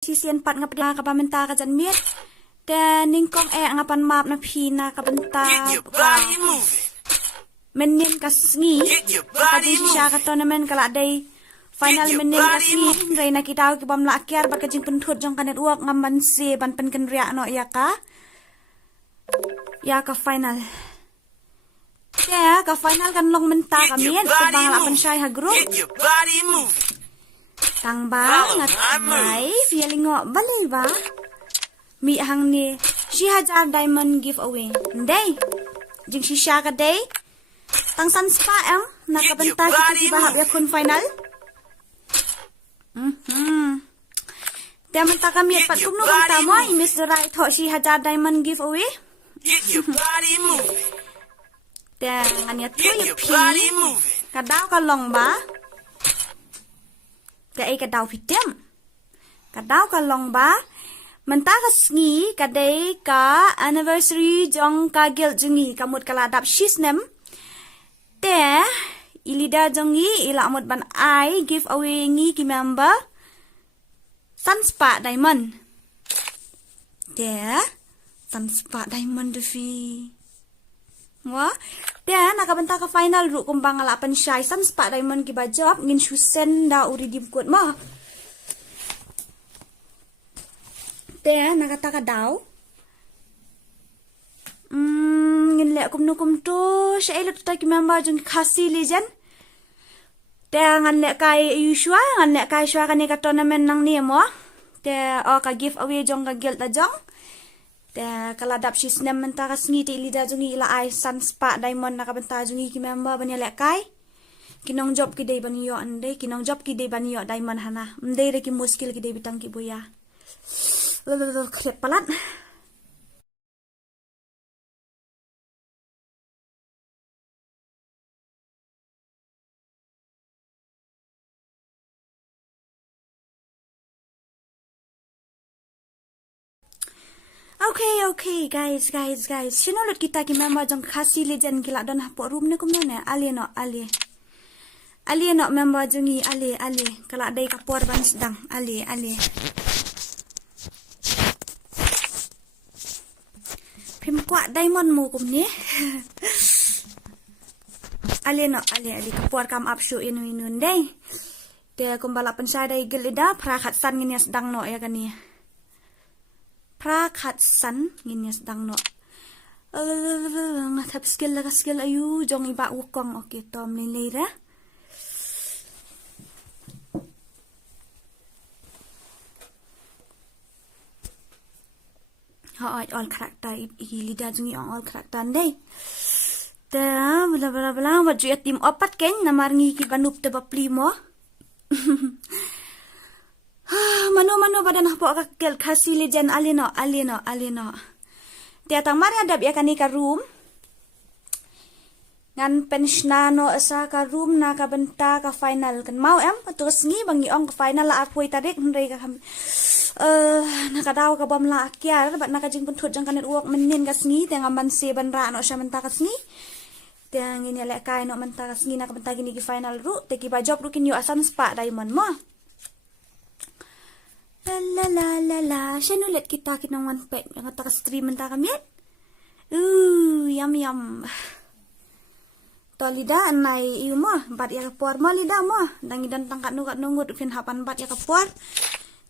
sisian pat ngapda ka pamenta ka jan miet dan ningkong ngapan map na phina ka benta menin kasngi kadi sya ka tournament kala day final menin kasngi reina kita ki bam la akyar bat ka jing penthut jong kanet uak ngaman se ban pen ken ria no ya ka final ya ka final kan long menta ka miet ka bang la pen syai ha group tang ba ngat mai feeling ngo baloi ba mi hang ni 1000 diamond giveaway day jing shisha ka day tang san spa nakabenta kita bahab ya kun final Diamond ta kami pat kum no ta mo Mr. Right ho 1000 diamond giveaway dan anya tu ya pi kadau ka long ba ka đào phít tiêm ka đào ka long ba menta ka sngi ka day ka anniversary jong ka gil jungi ka mut kala dap shis nem te ilida jongi ila mut ban ai give away ngi ki member sunspa diamond te sunspa diamond fi wa dan nakabenta ka final ru kumbang ala pan syai sunspa diamond ki bajab ngin shusen da uri dibkut ma dan nakata ka daw ngin le kum nukum to syai lu ta ki member jung khasi legend dan ngan le kai yuswa ngan le kai shwa kan ka tournament nang ni mo te o ka give away jong ka gel ta jong te kala dap shis nem menta ka sngi te lida jungi ila ai sunspa diamond nakabenta jungi ki member banya le kai kinong job ki dei baniyo ande kinong job ki dei baniyo diamond hana mdei re ki muskil ki dei bitang ki boya lolo klep palat Okay, guys. Sinulut kita ki member jong khasi legend kila don hapo room ne kum ne ali no member jongi ali kala dai kapor ban sedang ali pim kwa diamond mu kum ni ali kapor kam up show inun dai te kum balapan sa dai gelida prakhat san ngin sedang no ya kan ni prakhat san ngin sedang no ngatap skill ayu jong iba wukong okay tom lilira all karakter ilida jungi all karakter dai ta bla waju tim opat ken namar ngi ki banup te bapli mo mano badan hapo akkel khasi legend alino dia tang mari adab ya kanika room ngan pensionano asa ka room na ka benta ka final kan mau terus ngi bangi ong ka final la apoi tarik ndai ka nakadaw ka bam la akyar bat nakajing punthut jang kanet uok menin ka sngi te ngaman se ban ra no sya menta ka sngi te ngini le kai no menta ka sngi na ka benta gini ki final ru te ki ba job ru kin yo asan spa diamond mo la sinulit kita kinang one pet yang kata ka stream menta ka miet yum to lida nai iu mo bat ya kapuar mo lida mo dangi dan tangkat nungut fin hapan bat ya kapuar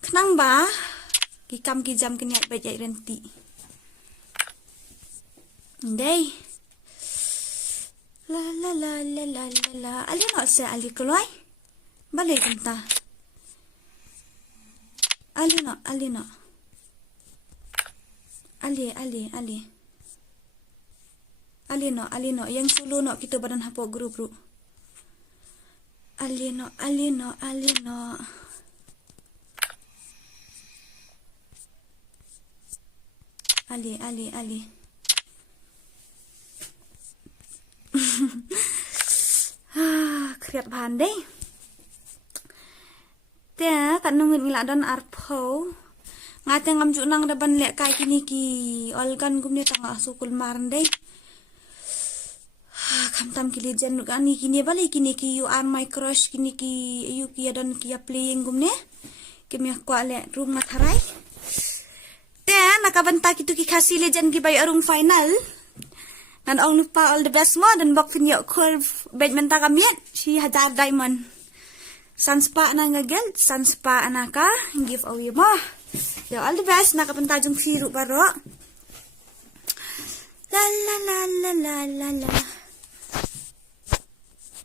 kenang ba kikam ki jam kiniat baik ya renti ndai la ali no se ali koloi balik entah alino yang sulu no kita badan hapo grup ru alino ali kreat pandai te kan nungin ngila don arpo ngate ngam junang daban le kai kini ki olgan gumni tanga sukul marndai kamtam ki legend kani kini bali kini ki you are my crush kini ki you ki adon ki playing gumne Kami kuat le room ngatarai. Then nakabanta kitu ki kasih legend ki bay arung final. Nan ong lupa all the best mo dan bak pinyo curve badminton kamiet si Hajar Diamond. Sanspa na ngagel, sanspa anaka give away mo. Yo all the best nakabanta jung siru baro. La la la la la la la.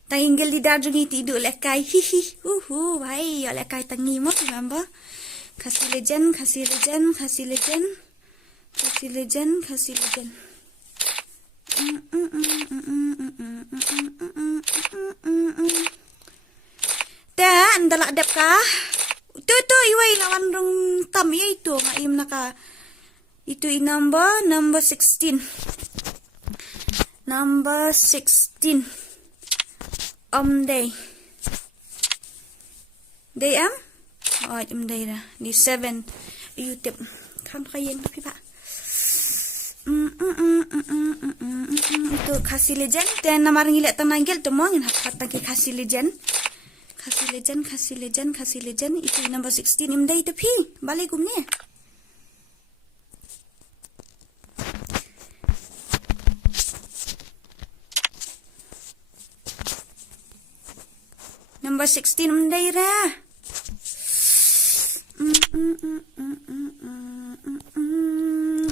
Tanginggil di dar jung tidur lekai hihi hai yo lekai tangi mo remember. Kasih legend, kasih legend, kasih legend. Kasih legend, kasih legend. Dan dalak dep kah? Tu iway lawan rong tam ya itu ngaim naka. Itu number 16. Number 16. Day. Day am? Oh, day dah. Di 7 YouTube. Kan kayang tapi pak. Itu kasih legend. Dan nama ngilek tanagil tu mo ngin hakatan ki kasih legend. Kasih legend, kasih legend, kasih legend. Itu number 16 day tapi balik gumni. Number 16 day dah.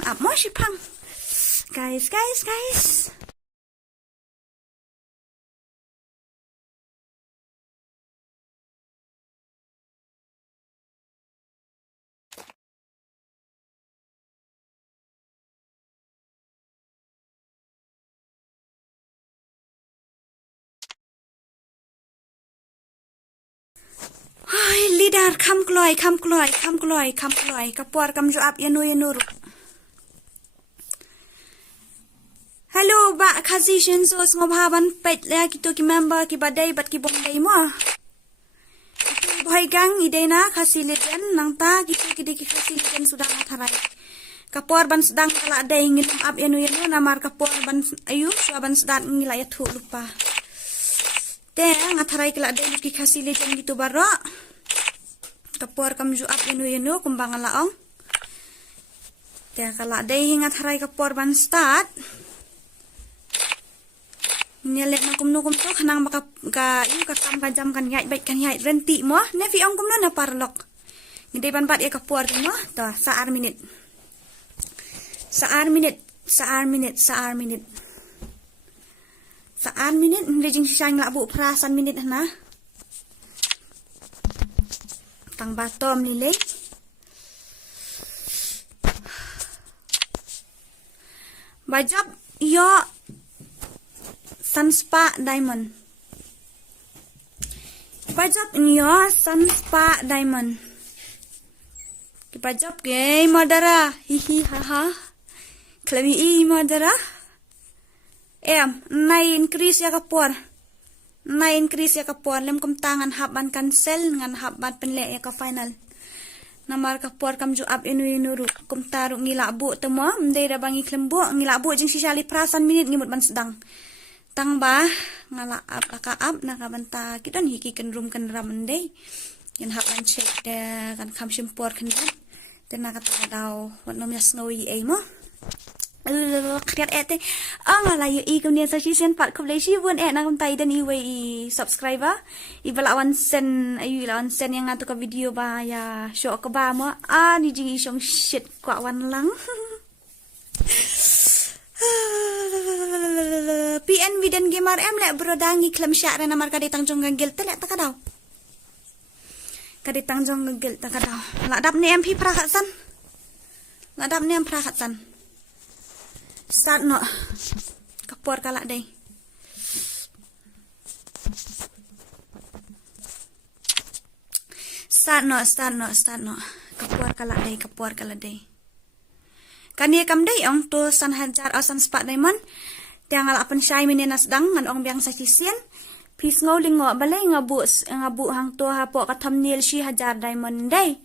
Up more pang. Guys. Lidar kam kloy kapuar kam joab yanu Hello ba khazishin so ngobhaban pet la kito ki member ki badai bat ki bongdai mo bhai gang idena khasilitan nang ta kito ki khasilitan sudah matharai kapuar ban sedang kala dai ngitum ab yanu namar kapuar ban ayu suaban sedang ngilaya thu lupa te ngatharai kala dai ki khasilitan gitu baro kapuar kam ju up yanu kumbang laong te kala dai hingat harai kapuar ban start nyelek na kumno to kanang maka ga yu kakam ka jam kan yai baik kan yai renti mo ne fi ong kumno na parlok ngidai ban pat ya kapuar mo to saar minute rejing sisang la bu prasan minute na tang batom nilai bajab yo Sanspa Diamond bajab yo Sanspa Diamond bajab ke madara hihi haha klabi i madara nai increase ya kapuar lem kum tangan haban cancel ngan haban penle ya ka final namar kapuar kam ju ab inu ru kum taru ngila bu temo mdei da bangi klembu ngila bu jing sisali prasan minit ngimut ban sedang tang ba ngala ab ka ab na ka banta kidan hiki ken rum ken ram mdei yen haban check de kan kam shimpor kan den na ka daw wat nom yas ngoi e mo kriat ete ngala yu i kumnia sa sisen pat kublai si bun na kum tai dan i subscriber i balawan sen ayu lawan sen yang ngatu ka video ba ya show ka ba mo ni jing isong shit kwa wan lang PN dan gamer le brodangi klem syara namar kaditang jong gagel tele takadaw kaditang jong gagel takadaw ladap ni MP prakhatsan start no kapuar kalak dai start no kapuar kalak dai kani kam dai ong to san Hajar asan spa diamond tiang ala pen syai mininas dang ngan ong biang sa sisian pis ngoling ngo balai ngabu hang to ha po ka thumbnail si Hajar Diamond dai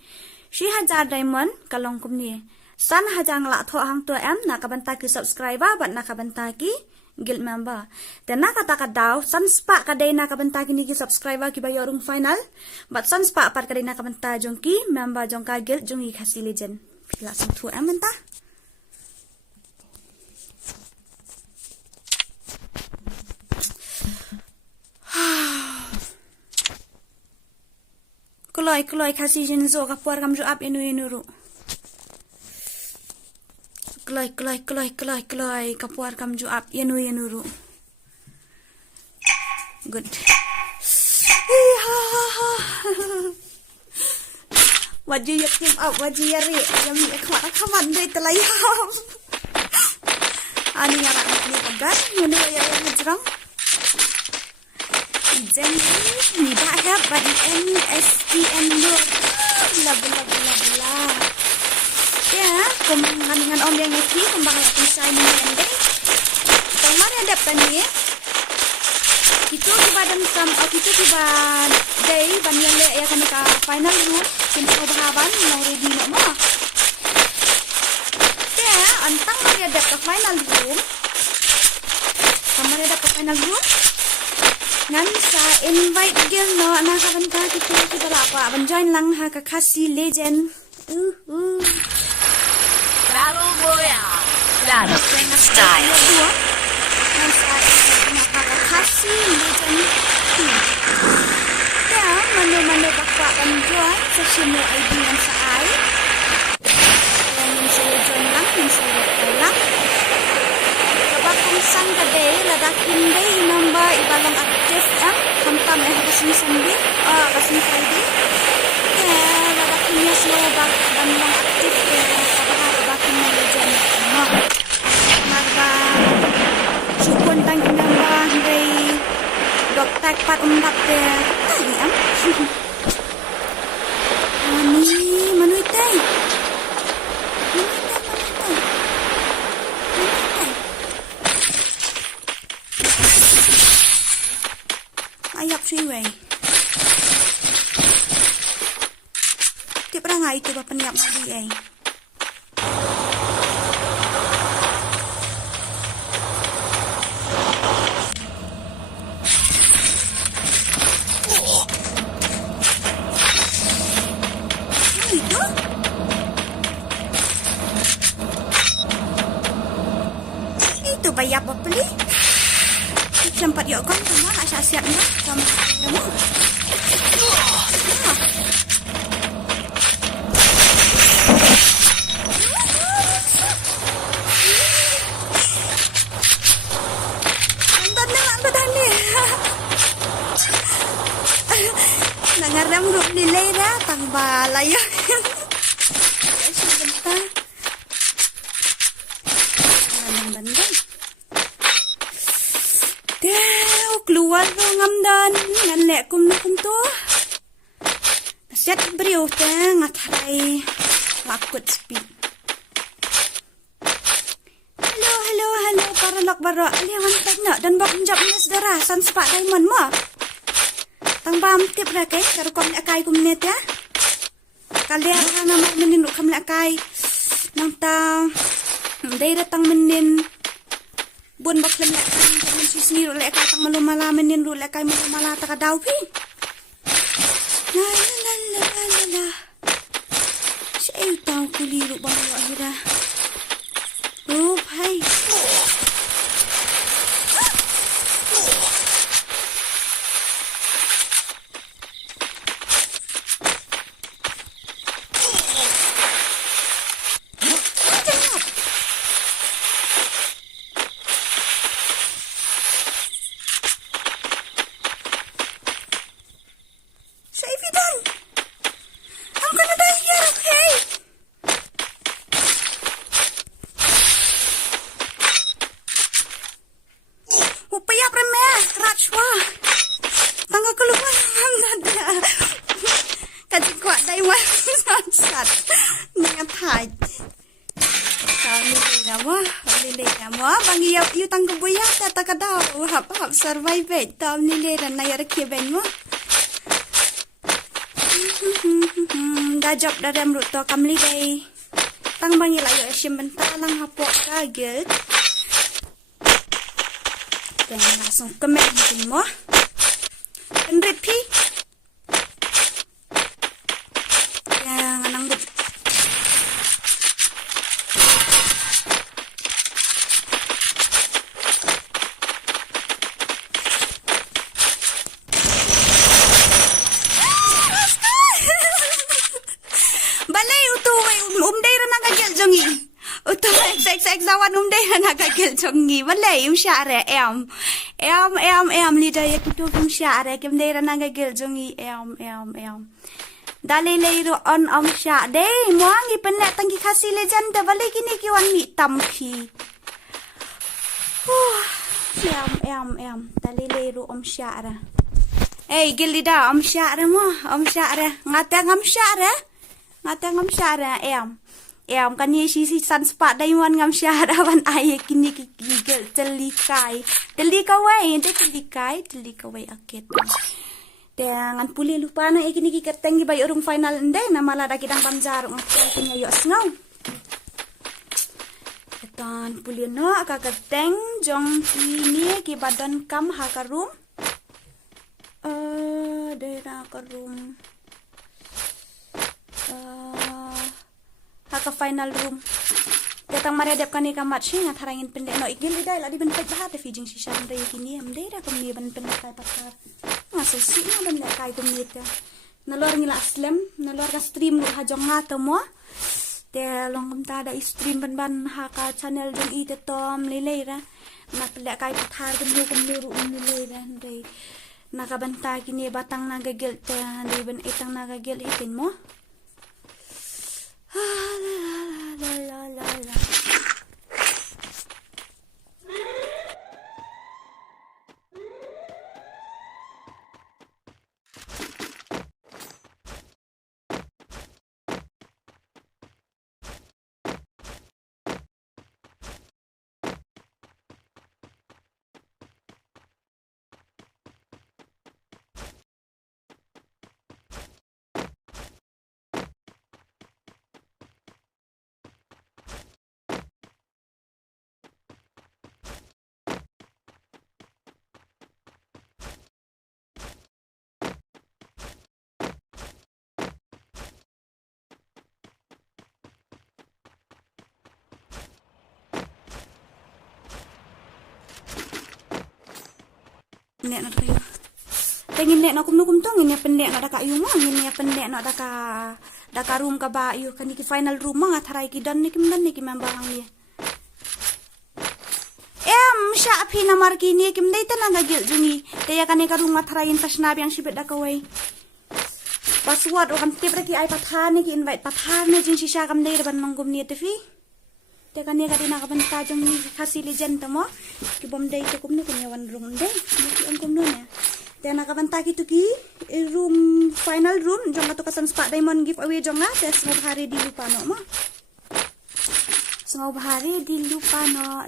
si Hajar Diamond kalong kum ni san hajang la tho hang to na kabanta ki subscriber bat na kabanta ki guild member. Dan nak kata daw sanspa kadai nak benta kini ki subscriber ki bayorung final. But sanspa apart kadai nak benta jong ki member jong ka guild jong i khasi legend. Pila sentuh benta. Keloi khasi jenzo kapuar kam jo up enu ru. Keloi kapuar kam jo up enu ru. Good. Waju yak tim up waju yari yami kawan dei telayam. Ani ngarak ni pegan ngene ya ngejrang. Ijen ni ba have badi NSTN lo. Bla bla bla bla. Ya, dengan om yang ngerti kembang lagi saya ni ende. Kemana ada tani? Itu badan sam itu tiba day ban yang le ya kan ka final room kita bahaban mau ready nak mah. Ya, antang mari ada ke final room. Kamari ada ke final room. Nan sa invite girl no anak kabanta kita apa ban join lang ha ka khasi legend. Battle Royale. Battle Style. Nan sa ka khasi legend. Ya, mana bakwa ban join sa channel ID nan sa ai. Yang saya join lang, yang saya lang. Kabakang sang kadai ladakin day number ibalang aktif kamtam kasing Sunday kasing Friday ladakin niya slow bak dan lang aktif kabakin na legend magba sukun tang number day doktak pat umdak de tadi ani manuy tay ayap siway. Di pernah nggak itu bapak niap mandi Itu? Itu bayar apa beli? Sempat yuk kan sama nak siap-siapnya sama kamu. Nonton ni. Nangaram grup delay dah tang balai ya. Sebentar. Bandang. Keluar ngamdan ngan lek kum tu set beriu teh ngatai lakut speed. Halo para lok baro aliawan tanya dan bak njap ni saudara san spa diamond mo tang bam tip ra kai karu kom lek kai kum net ya kali ara nama menin ru kam lek kai nang ta dai datang menin bun bak lem lek kai sisni ru lek kai tang malu mala menin ru lek kai malu mala ta dau pi la sei tau kuli ru bang akhirah hai bang yu tang kubuya ta kadau hap survive tam ni le ran nayar kheben mo da job da rem ru to kamli dai tang bang ila yo sim benta lang hapok kaget Dan langsung kemek mungkin mo. Pendrit pi. Yang anang but. Balay utuway umday ra nagagil jongi. Utuway sek zawan umday ra nagagil jongi. Balay syare em lidah ya kutu syare kem day ra nagagil jongi em. Dali layro on sya day moangi penek tangki kasih legenda balay kini kiwan mi tamki. Em dali layro syare. Hey gilida syare mo syare ngatang syare. Ngatang syara em kan ye si san spa daiwan ngam syara wan aye kini gigel telikai aket dengan puli lupa na ikini kiketeng bayi urung final ende na malada kidang pamjar ngatel punya yo snow etan puli no kaketeng jong kini ki badan kam hakarum daerah karum haka final room datang maredep kani kamat sih ngatharangin pendek no igil idai ladi ben pek bahat fijing sisa ndai kini am dai ra kumni ben pendek kai pakar ngasusi na ben kai kumni te nalor ngila aslam nalor ka stream lu hajong ngata mo te longum ta da stream ban haka channel jong ite tom lelei ra na pendek kai pathar kumni ru lelei ra ndai nakabanta kini batang nagagil te ndai ben itang nagagil itin mo. Nek na kayo. Tengin nek na kumnukum tong ini pendek na daka yung ini pendek na daka room ka ba yu kan iki final room nga tharai ki dan ni membang ni. Sya api na marki ni kim dai tan nga gil jungi. Teya kan ka room nga tharain tasna biang sibet daka wai. Password o kan tip ra ki ai pathane ki invite pathane jing sisa kam dai ban mangum ni tefi. Te kan ka dina ka ban ta jong ni khasi legend mo. Ki bom dai te kum ni kun yawan room dai. Ki ang kum no na. Te na ka ban ta ki tu ki room final room jong ato kasan spa diamond giveaway jong na te smob hari di lupa no mo. Smob hari di lupa no.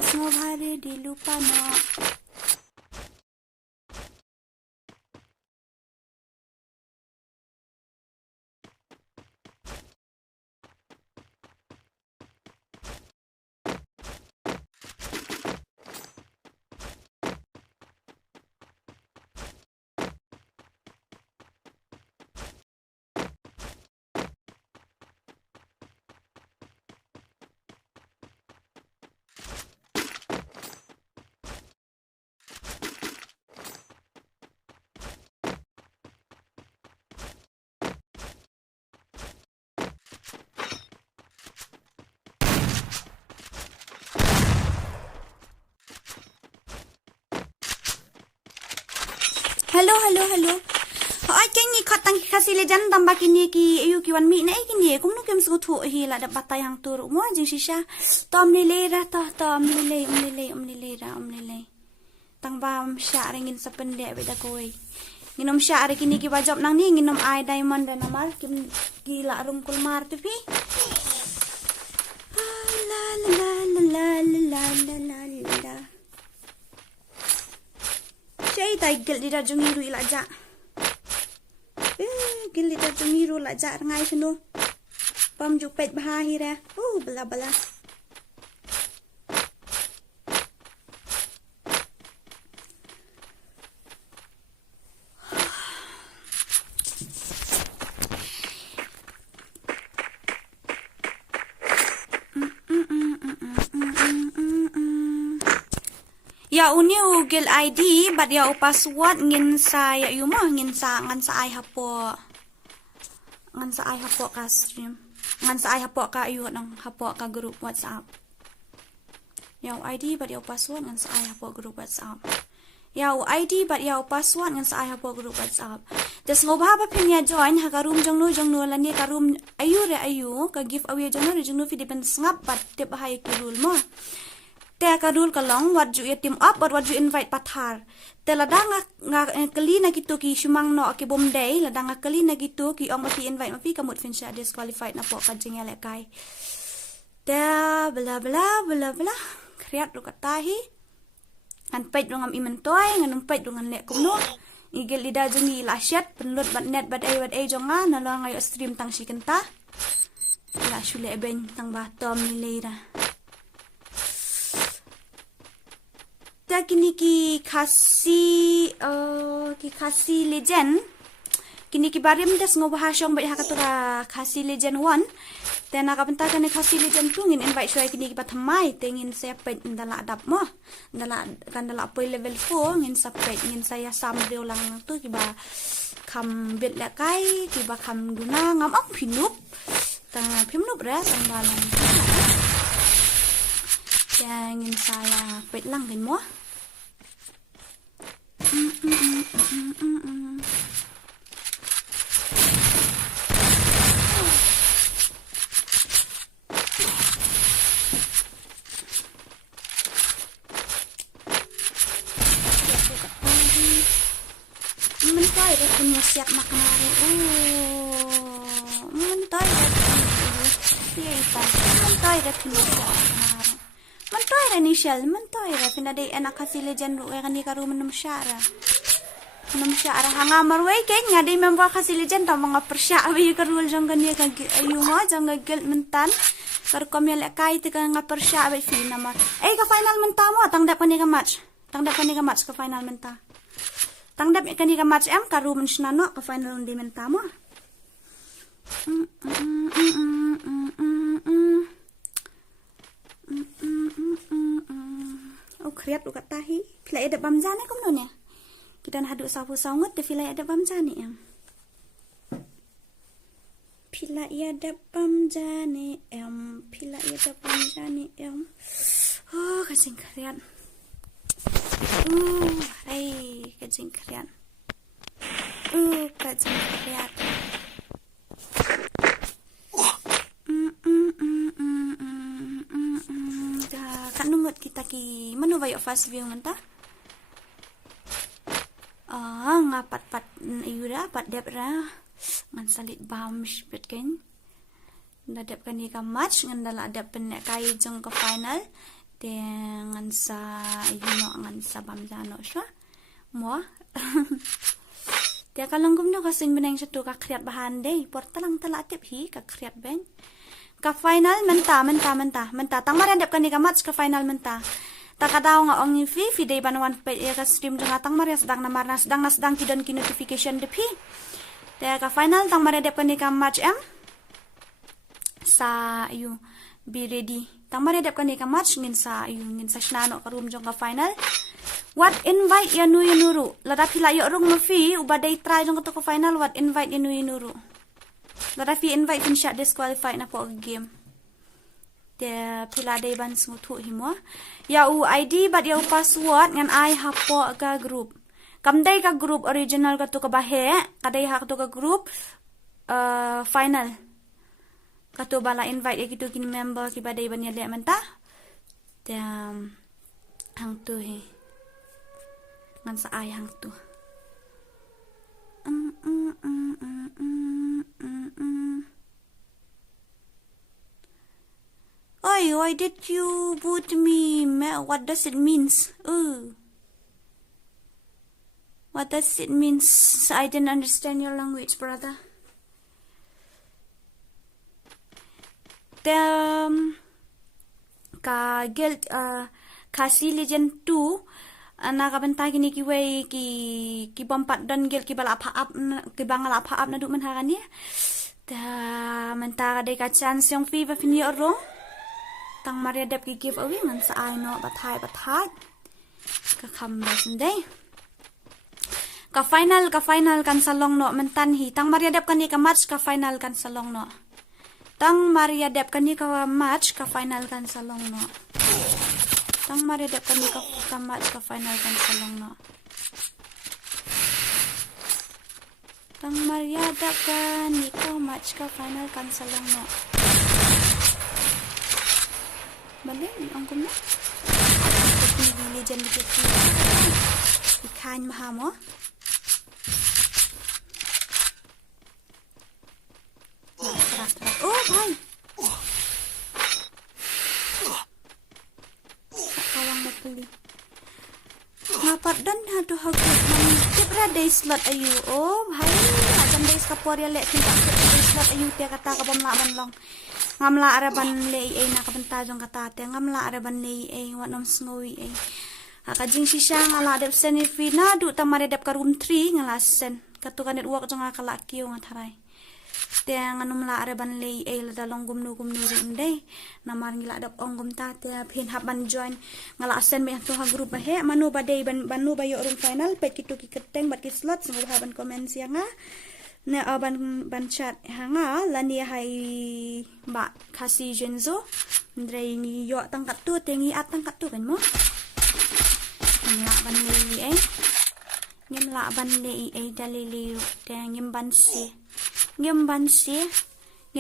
Hello. Ay kengi katang kasi lejan tamba kini ki ayu ki wan mi na kini kum no kem su thu hi la da batay hang tur mo jing sisa tom ni le ra ta tom ni le ra tang bam sya ringin sa pende be da koi nginom sya re kini ki wajab nang ni nginom ai diamond dan amal kim gila rum kul mar tu pi la Chay tay gil di da jungiru ilaja. Gil di da jungiru ilaja ngai sino. Pam juk pet bahahira. Bala. Ya uni Google ID but ya password ngin sa ya yu mo ngin sa ngan sa ai hapo ka stream ngan sa ai hapo ka yu nang hapo ka group WhatsApp. Ya ID but ya password ngan sa ai hapo group WhatsApp. Ya ID but ya password ngan sa ai hapo group WhatsApp. Des ngobha ba pinya join ha ka room jong no la ni ka room ayu ka give away jong no fi depend ngap but te ba hai ki rule mo. Te ka rule ka long what you team up or what you invite pathar. Te la danga kali na gitu ki shumang no ki bom day la danga kali na gitu ki ong mafi invite mafi kamut fin sha disqualified na po ka jing ele kai. Te bla bla kriat ru katahi. An pait rungam imentoy ngan pait rungan le kumno. Igel ida jungi la shat penlut bat net bat ai jonga na lo ngayo stream tang shikenta. La shule ben tang ba tom ni leira. Ta kini ki khasi legend kini ki barim des ngobah syong bai hakatura khasi legend 1 tena ka benta kan khasi legend 2 ngin invite shoy kini ki pathamai tengin sepet ndala adap mo ndala poi level 4 ngin sapet ngin saya sam deu lang tu ki ba kham bet la kai ki ba kham duna ngam ak phinup tang phimnup ra sang balang ngin saya pet lang gen mo. Mentoy dah punya siap makan hari. Mentoy dah punya siap. Mentoy dah punya siap makan hari. Mentoy dah ni shell. Mentoy dah pindah dari anak kasih legend ru yang ni karu menum syara. Menum syara hanga marway kayaknya dia membawa kasih legend tak mga persya awi karu jangan dia kan ayu mo jangan gel mentan. Karu kami lek kai tika nga persya awi fi nama. Ka final menta mo tang dapat ni ka match. Tang dapat ni ka match ka final menta. Tangdap ikan ikan match karu mensnano ke final di mentamo. Oh kriat ukat tahi. Pilai ada bamjane kom none. Kita hadu sapu sangut de pilai ada bamjane em. Pilai ada bamjane em. Pilai ada bamjane em. Oh kasing kriat. Kajing kerian. Kajing kerian. Kan nungut kita ki manu bayo fast view menta. Ngapat pat ayura pat depra ngan salit bam shpet kan. Nadap kan ka match ngan dala adap pen kai jong ke final. Dengan sa ngan sa bamjano siya mo dia kalong gumno kasing benang satu ka kriat bahan deh portalang tala tip hi ka kriat ben ka final menta tang marian dep kan ka match ka final menta takadaw nga ong fi day banwan pe ka stream nga tang maria sedang namarna sedang kidon ki notification dep hi dia ka final tang marian dep kan ka match sa ayu be ready tang marian dep kan ka match ngin sa shnano ka room jong ka final. What invite ya nuru lada pila yo rung mafi ubadai try jong to ko final what invite ya nuru lada fi invite fin shot disqualified na po game de pila day ban smutu himo ya ID but ya password ngan ai hapo ka group kamdai ka group original ka to ka bahe kadai ha to ka group final ka to bala invite ya gitu kin member ki badai ban ya le menta dam hang tu he ngan sa ayang tu. Oi, why did you put me? What does it means? What does it means? I didn't understand your language, brother. Kasih legend 2 anak kabenta gini ki way ki bompat don gel ki bala apa ki bangal apa na du man harani da mentara de ka chance yung fi va fini oro tang maria dep ki give away ngan sa ai no bathai ka kambas ndai ka final kan salong no mentan hi tang Maria dep kan ni ka match ka final kan salong no tang Maria dep kan ni ka match ka final kan salong no tang Maria dep kan ni ka match ka final kan salong no tang Maria dep kan ni ka match ka final kan salong no balik ang kumna legend dikit ikan mahamo oh bhai kawang napuli ngapat dan hadu hagut kipra day slot ayu oh bhai akan day kapor ya lek tinta day slot ayu tia kata ka bamla banlong ngamla araban lei ay nakabanta jong kata te ngamla araban lei ay wanom sngowi ay akajing sisya ngala dep seni fina du tamare dep ka room 3 ngalasen katukan net work jong akala kiyo ngatarai te nganumla araban lei ay ladalong gumnu rinday namar ngila dep ongum ta te pin haban join ngala asen me to ha group he manu badai banu bayo room final pet kitu ki keteng bat ki slot sing haban komen sianga ne ban chat hanga lani hai ba kasi jenzo ndrei ni yo tangkat tu tengi at tangkat tu kan mo ngla ban lei ngem la ban lei dalili te ngem ban si ngem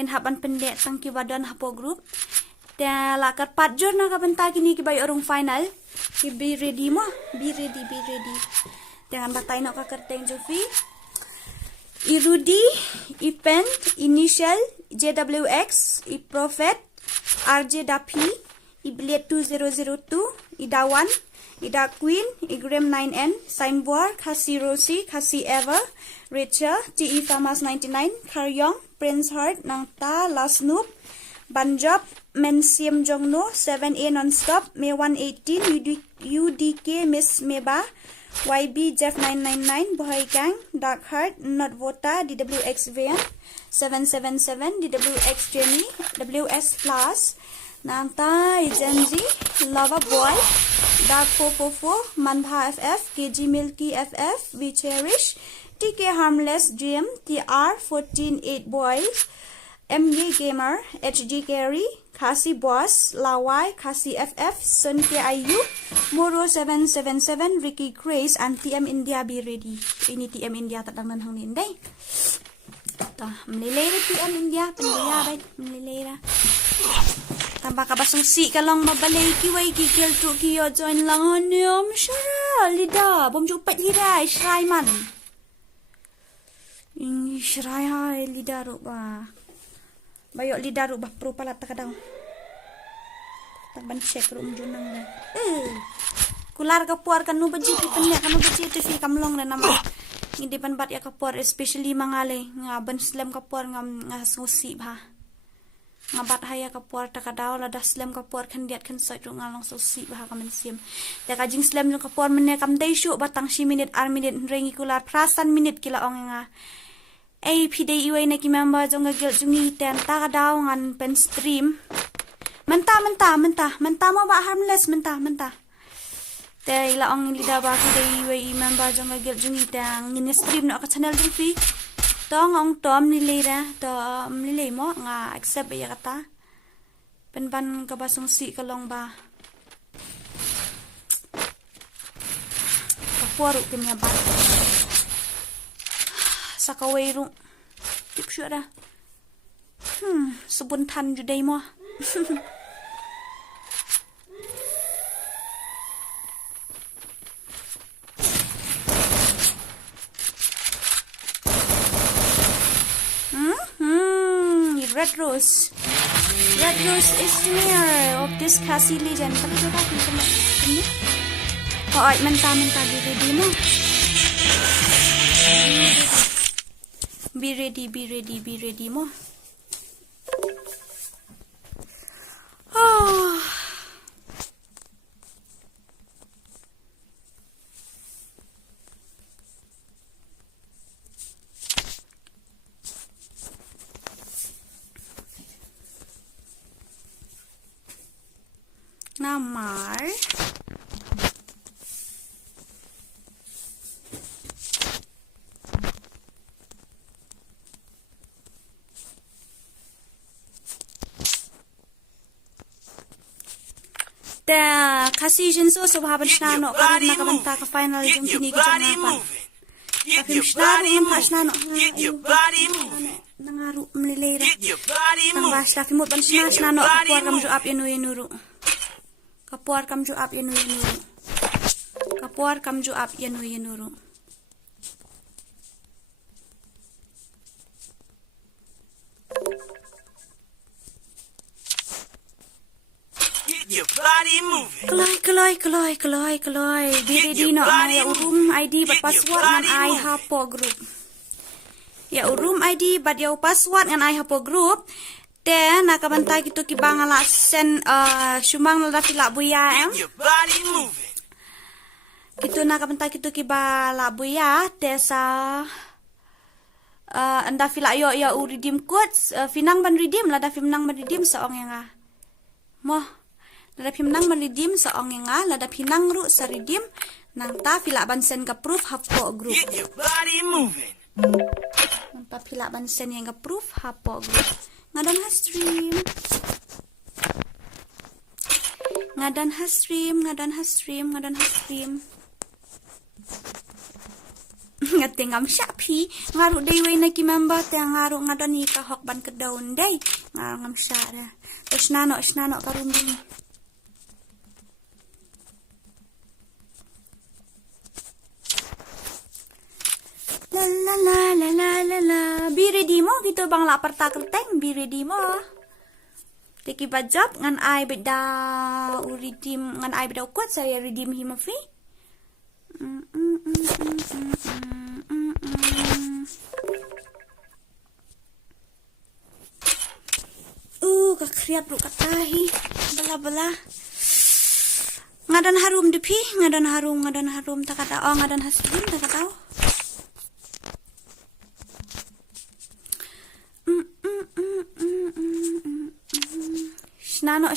haban pendek tangki badan hapo group te la kat pat jor na ka benta kini ki bay orong final ki be ready mo be ready dengan batai no ka kerteng jofi Irudi, Ipen, Initial, JWX, Prophet, RJ Dapi, Iblet 2002, Ida 1, Ida Queen, Igram 9N, Signboard, Kasi Rosie, Kasi Ever, Rachel, TE Famas 99, Karyong, Prince Heart, Nangta, Last Noob, Banjab, Mensiam Jongno, 7A Nonstop, May 118, UDK Miss Meba, YB Jeff 999 Boy Gang Dark Heart Not Vota DWX Van 777 DWX Jenny WS Plus Nanta Genzi Lava Boy Dark 444 Manbha FF KG Milky FF We Cherish TK Harmless Dream TR 148 Boys MG Gamer HG Carry Kasi Boss Lawai Kasi FF Sun KIU Moro 777 Ricky Grace and TM India be ready. Ini TM India tak dangan hang ninday. Tah melilay TM India pendiya bay melilay. Tambah kabasong si kalong mabalay kiway kikil tu kiyo join lang onyom syara lida bom jupet liray shray man. Ing shray hai lida ru ba. Bayok lidah rubah pro palat takadaw. Taban check rum junang na. Kular kapuar kan nu baji penya kan nu baji TV kamlong na nama. Hindi pan bat ya kapuar especially mangale nga ban slam kapuar nga susi ba. Nga bat haya kapuar takadaw la das slam kapuar kan diat kan sait ngalong susi ba ka mensim. Ya kajing slam jung kapuar menne kam day show batang si minute ar minute rengi kular prasan minute kila ong nga. PDE iway na kimember jong gagil jungi ten takadaw ngan pen stream menta mo ba harmless menta te ilaong lida ba PDE iway member jong gagil jungi ten ngin stream no ka channel jung fi tong ong tom nilay mo nga accept ya kata pen ban ka basong si kalong ba kapuaro kimya ba sakaway rung tip syura subuntan juday mo Red Rose is near of this Kasi legend pala ba kini ay menta ready mo Be ready mo. Namar te kasi jinso so haban snano karon na kabanta ka final jung kini ka jangapan kapim snano ngam pa snano nangaru mlilera tang basta kimut ban snano kapuar kam ju up yenu kapuar kam ju up yenu kapuar kam ju up yenu Your body moving. Keloi. Diri di no ya urum ID bat password ngan ai hapo group. Ya urum ID bat ya password ngan ai hapo group. Te nakabanta gitu ki bangala sen shumang la fila buya em. Your body moving. Gitu nakabanta gitu ki bala buya te sa anda fila yo ya redeem codes finang ban redeem la da finang ban redeem saong yang moh lada pimnang redeem sa ongenga lada pinang ru sa redeem nang ta pila bansen ka proof hapo group Get your body moving. nang ta pila bansen yang ka proof hapo group ngadan ha stream ngatingam syapi ngaru dewe na ki member te ngaru ngadan ni ka hok ban ke daun day ngam syara isnano karum ding la be ready mo gitu bang la partakel teng be ready mo teki bajab ngan ai beda redeem ngan ai beda kuat saya redeem him free kakriap lu katahi bala ngadan harum depi ngadan harum tak kata oh ngadan hasrim tak kata Snano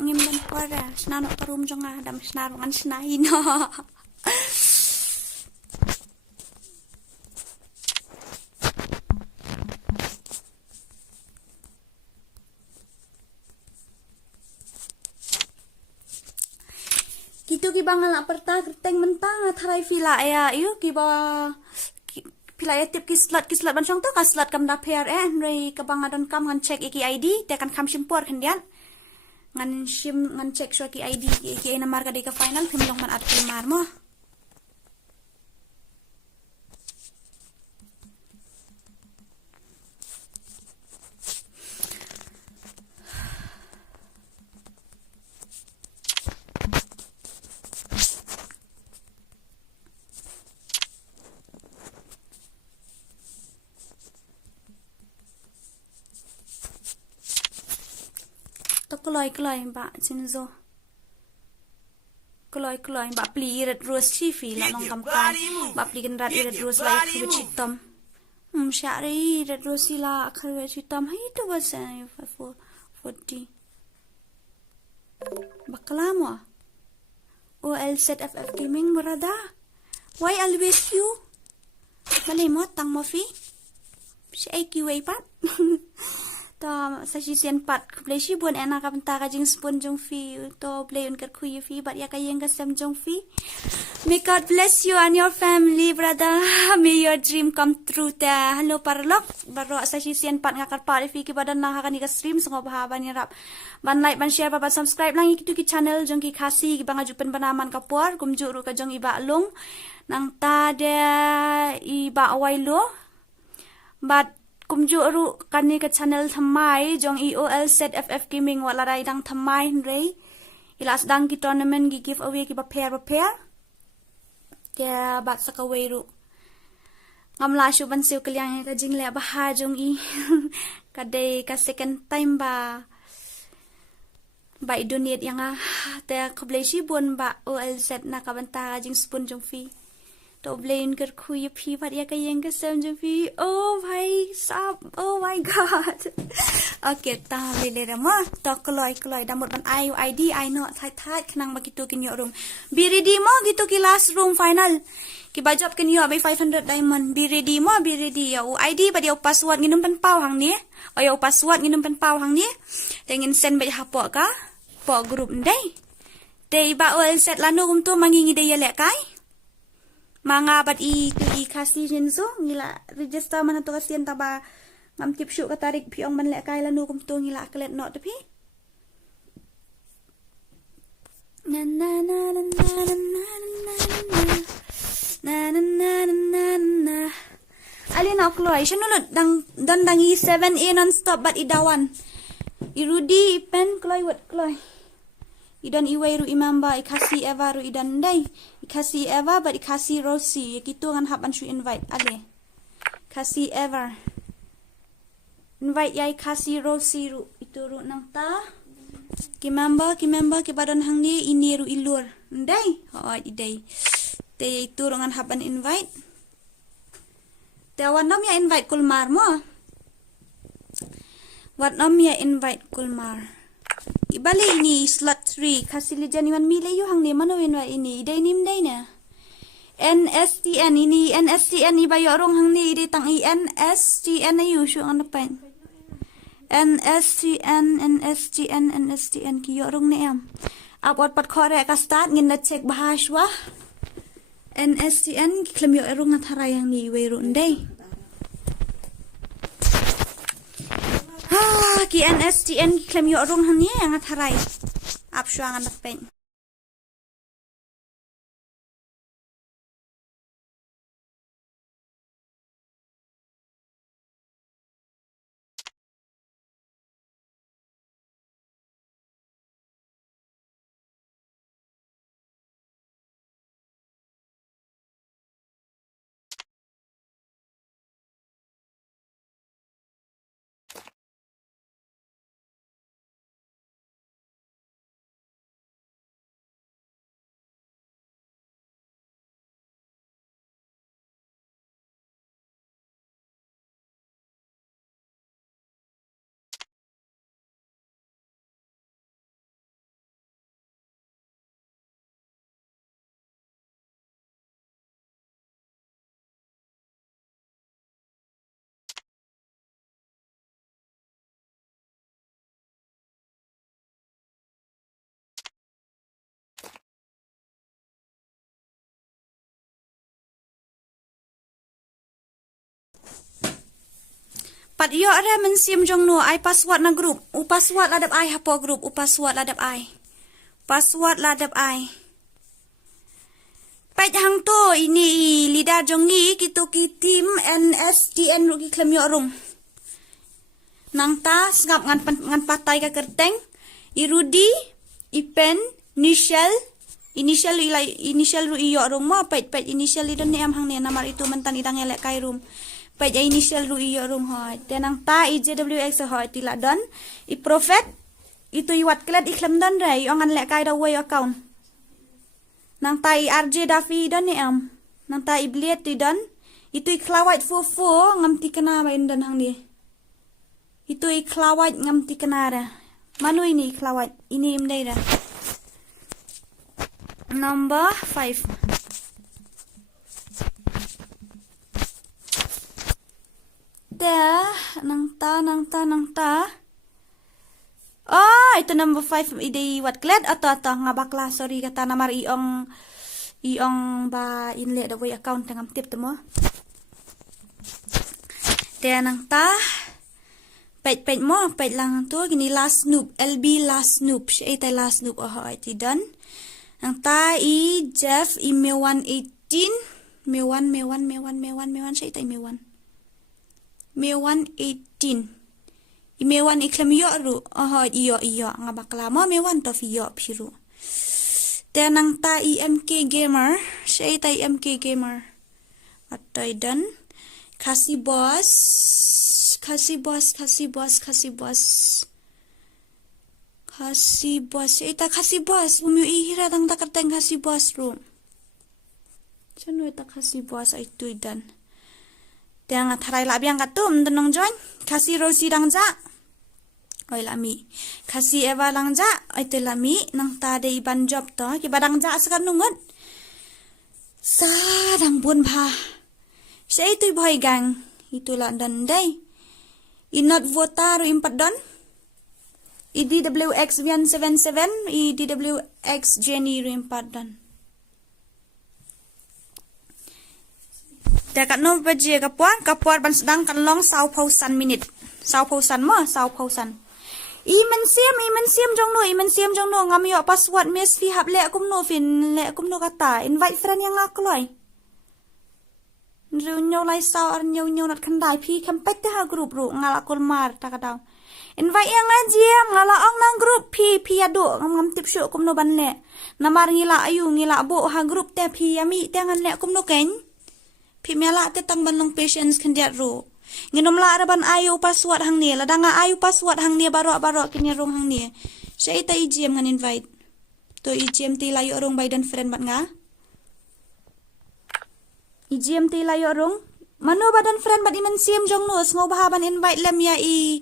ngim dan kuara snano parum jonga dam snano ngan snahino gitu ki bangal aperta kerteng mentang tharai fila ya yu ki ba pila ya tip ki slot ban chong to ka slot kam da pair rei ka bangadon kam ngan check iki ID te kan kam simpor kendian ngan check shwa ki ID ki ina marka de ka final thimlong man at mar mo keloi ba chinzo keloi ba pli red rose chifi la long kam kai ba pli kan red rose la khwe chitam shari red rose la khwe chitam hai to was 40 baklamo OLZFF gaming murada why always you malimot tang mo fi si IQ way pat to sa sisian pat play si buan enak kapenta ka jing spoon jong fi to play un kat kuy fi but ya kayeng ka sam jong fi may God bless you and your family brother may your dream come true ta hello parlok baro sa sisian pat ngakar pa fi ki badan na ka ni ka stream so bahaba ni rap ban like ban share ban subscribe lang iki ki channel jong ki khasi ki banga jupen banaman ka por kumjuru ka jong iba long nang ta de iba wailo but kumjuru kani ka channel thamai jong EOLZFF gaming wala rai dang thamai rei ilas dang ki tournament gi give away ki ba pair ya bat sakawairu ngamla shu ban siu kaliang ka jingle ba ha jong i kadai ka second time ba donate yang te kobleshi bon ba OLZ na ka banta jing spoon jong fi to blain कर खुई फी भरिया का यंग समझ फी oh भाई साहब oh my god okay ta le rama to kloi damot ban ayu ID I know thai khnang ma kitu kin yo room be ready mo gitu ki last room final ki bajop kin yo by 500 diamond be ready ya ID ba dia password nginum pan pau hang ni password nginum pan pau hang ni tengin send ba hapo ka po group ndai Te iba ol set lanu kum tu mangingi de yelek kai. Mga bat tu kasih jinsu ngila register mana tu kasian taba ngam tip syuk katarik piong man lek kai lanu kum tu ngila kelet not tapi. Na na na na na na na na na na. Ali nak keluar. Shanulot dan dangi 7A non-stop bat idawan. Irudi pen keluar wat keluar. Idan iway ru imamba ikasi Eva ru idan day. Ikasi Eva but ikasi Rosie. Gitu ngan hapan shu invite. Ale. Kasi Eva. Invite yai kasi Rosie ru. Itu ru nang ta. Kimamba kibadan hang ni ini ru ilur. Day. Oh iday. Day itu ru ngan hapan invite. Tawan nam ya invite kulmar mo. Wat nam ya invite kulmar. Ibali ini slot 3 kasih lijan iman mile yu hang ni mano ini day nim day na. NSTN ini NSTN iba yu orang hang ni ide tang NSTN ayu syu ang napain. NSTN ki yu orang ni am. Apot pat korek ka start ngin na check bahaswa. NSTN klem yu orang ngatharay hang ni iwe ru day. Ki NSTN klem yu orang hang ni yang ngatharay. Apsyu ang napain. Pat yo are mensiam jong no ai password na group. Password ladap ai hapo group. Password ladap ai. Password ladap ai. Pat hang to ini lidah jongi kitu ki tim NSTN rugi klem yo rung. Nang ta ngap ngan patai ka kerteng. Irudi ipen initial ru iyo rung mo pat initial idon ni am hang ni namar itu mentan idang elek kai room. Pai initial ru iyo rum hoy tenang ta IJWX hoy tila don I prophet itu iwat klet iklam don rai ongan lek kai da way account nang ta RJ Dafi don ni am nang ta ibliet ti don itu iklawat fo ngam ti kena bain don hang ni itu iklawat ngam ti kena ra manu ini iklawat ini imdai ra number 5 nang ta. Oh, itu number 5 ide wat klet atau nga bakla sorry kata namar iong ba inle da way account ngam tip temo. Te nang ta. Pet mo pet lang tu gini last snoop LB last snoop siya ita last snoop oh iti dan. Nang ta I Jeff I Mewan 18 Mewan siya ita Mewan. Mewan 18. Mewan iklam yo ru. Oh iyo nga bakla mo mewan to fiyo piru. Tenang ta IMK gamer. Siya ita IMK gamer. Atay dan. Kasi boss. Siya ita kasi boss. Umiihira tang takarteng kasi boss ru. Sino ita kasi boss ay tuy dan. Tiang tarai labi ang katum tenong join kasih Rosie dang ja oi lami kasih Eva lang ja oi te lami nang tade iban job to ki badang ja sekan nungut sadang bun pha sei tu boy gang itulah dan dai inot vota ru impat don IDWX 177 IDWX X Jenny ru impadan. Te kat no baje kapuar ban sedang kan long 20,000 minit. 20,000 mo 20,000. Iman siam jong no ngam yo password mes fi hap le akum no kata invite friend yang akloi. Ru nyo lai sao ar nyo nat khandai phi kampek te ha group ru ngal akul mar ta kadau. Invite yang ajiam ngala ong nang group phi ado ngam tip syu akum no ban le. Namar ngila ayu ngila bo ha group te phi yami te ngan le akum no ken. Phi mela te tang ban long patience khandiat ru. Nginom la araban ayu password hang ni ladang ayu password hang ni baro kini rong hang ni. Syai ta ijem ngan invite. To ijem ti layo rong by dan friend bat nga. Ijem ti layo rong. Mano badan friend bat iman siem jong no sngo bahaban invite lem ya i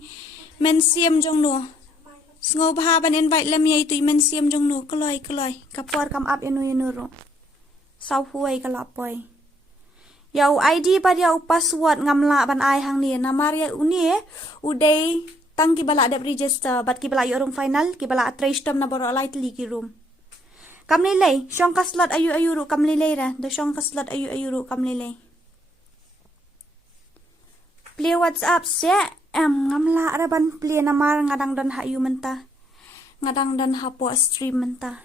men siem jong no. Sngo bahaban invite lem ya itu iman siem jong no. Keloi kapuar kam up inu ro. Sau huai kalapoi. Yau ID pada yau password ngamla ban ai hang ni namar ya uni udai tang ki bala ada register bat ki bala yorung final ki bala trace tam na boro lightly ki room kam lelai syong ka slot ayu ru kam lelai ra do syong ka slot ayu ru kam lelai play WhatsApp se ngamla ra ban play namar ngadang dan ha yu menta ngadang dan ha po stream menta.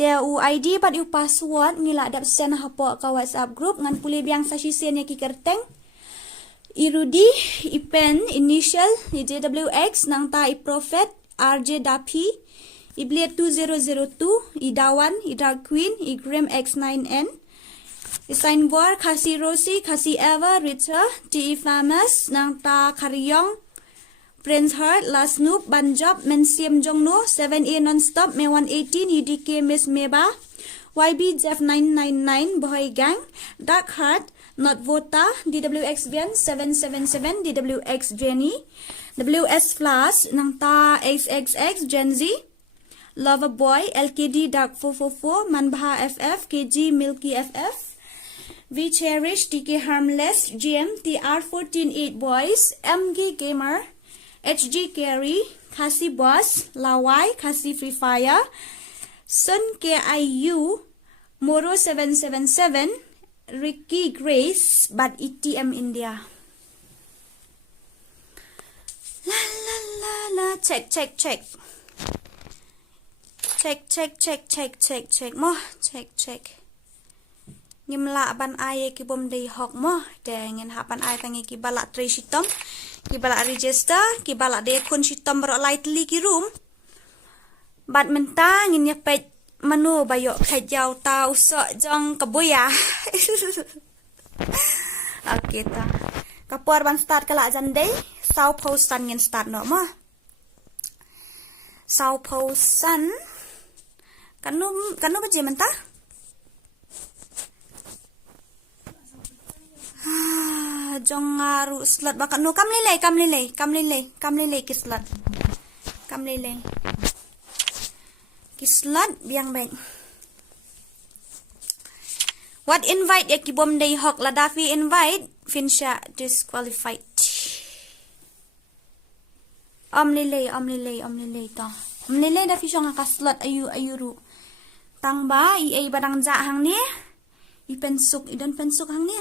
Te u ID pat u password ngila dap send hapo ka WhatsApp group ngan puli biang sa sisen ya ki kerteng. Irudi ipen initial JWX nang ta i prophet RJ Dapi iblet 2002 idawan idag queen igram X9N isign war kasi Rosie kasi Eva Rita T famous nang ta Karyong Prince Heart, Last Snoop, Banjob, Mensiam Jongno, 7A Non-Stop, May 118, UDK Miss Meba, YB Jeff 999, Boy Gang, Dark Heart, Not Vota, DWX Vian 777, DWX Jenny, WS Flash, Nangta XXX, Gen Z, Lover Boy, LKD Dark 444, Manbaha FF, KG Milky FF, V Cherish, TK Harmless, GM, TR14 8 Boys, MG Gamer, HG Carry, Kasi Boss, Lawai, Kasi Free Fire, Sun KIU, Moro 777, Ricky Grace, but ETM India. La, check. Mo, check. Ngimla ban aye ki bom dei hok mo, dengan hapan aye tangi ki balak tray shitom. Ki bala register, ki bala de kun shitom bro lightly ki room. Bat menta ngin pet manu bayo khajau ta usok jong kabuya. Okay ta. Kapuar ban start kala jandai, sau postan ngin start no mo. Sau postan kanu baje menta? Jong ngaru slot bakat no kam lelai ki slot ki slot biang bang what invite ya ki bom day hok ladafi invite finsha disqualified om lelai to om lelai da fi syong ka slot ayu ru tang ba i badang ja hang ni i pensuk idan pensuk hang ni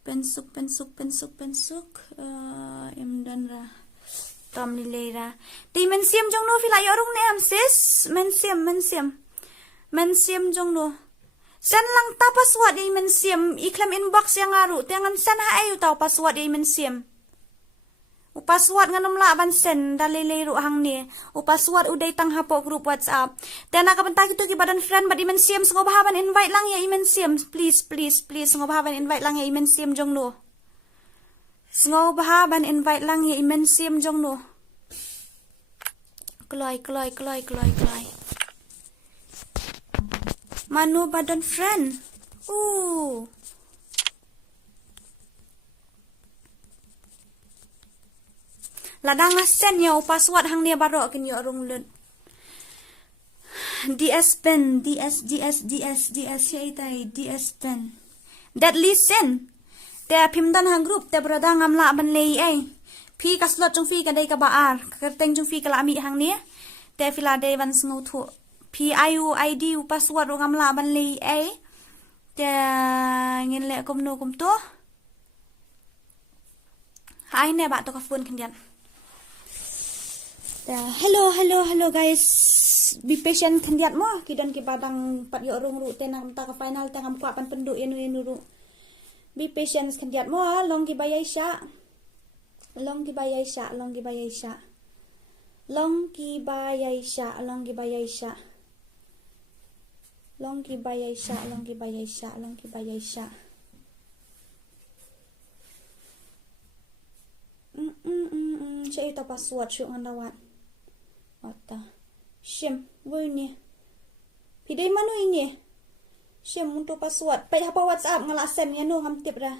pensuk dan ra tom lilera ti mensiam jong no fila yorung ne am sis mensiam jong no sen lang ta password i mensiam iklam inbox yang aru tengan sen ha ayu tau password i mensiam u password nganom la ban sen dalilero hang ni u password uday tang hapo group WhatsApp tena ka bentak itu ki badan friend bad i mensiam sengo bahaban invite lang ya i mensiam please sengo bahaban invite lang ya i mensiam jong no sengo bahaban invite lang ya i mensiam jong no kloi manu badan friend ladang sen yo password hang ni baro kin yo rong len DS pen DS yaitai DS pen that listen te phimdan hang group te broda ngamla ban lei ai phi ka slot chung phi ka dei ka baar kerteng chung phi ka lami hang ni te fila dei ban snu thu PIUID password ngam la ban li te ngin le kum nu kum to hai ne ba to ka phone kan dian hello guys, be patient kan dian mo kidan ki badang pat yo rung ru te nang ta ka final ta ngam kwa pan pendu enu ru be patient kan dian mo long ki bayai sha long ki bayai sha long ki bayai sha long ki bayai sha long ki bayai sha long ki bayai sha long ki bayai sha long ki bayai sha Saya itu password syuk ngandawat. Wata. Syem, wo ini. Pidai manu ini? Syem untuk password. Pait apa WhatsApp ngala send ya nu ngam tip dah.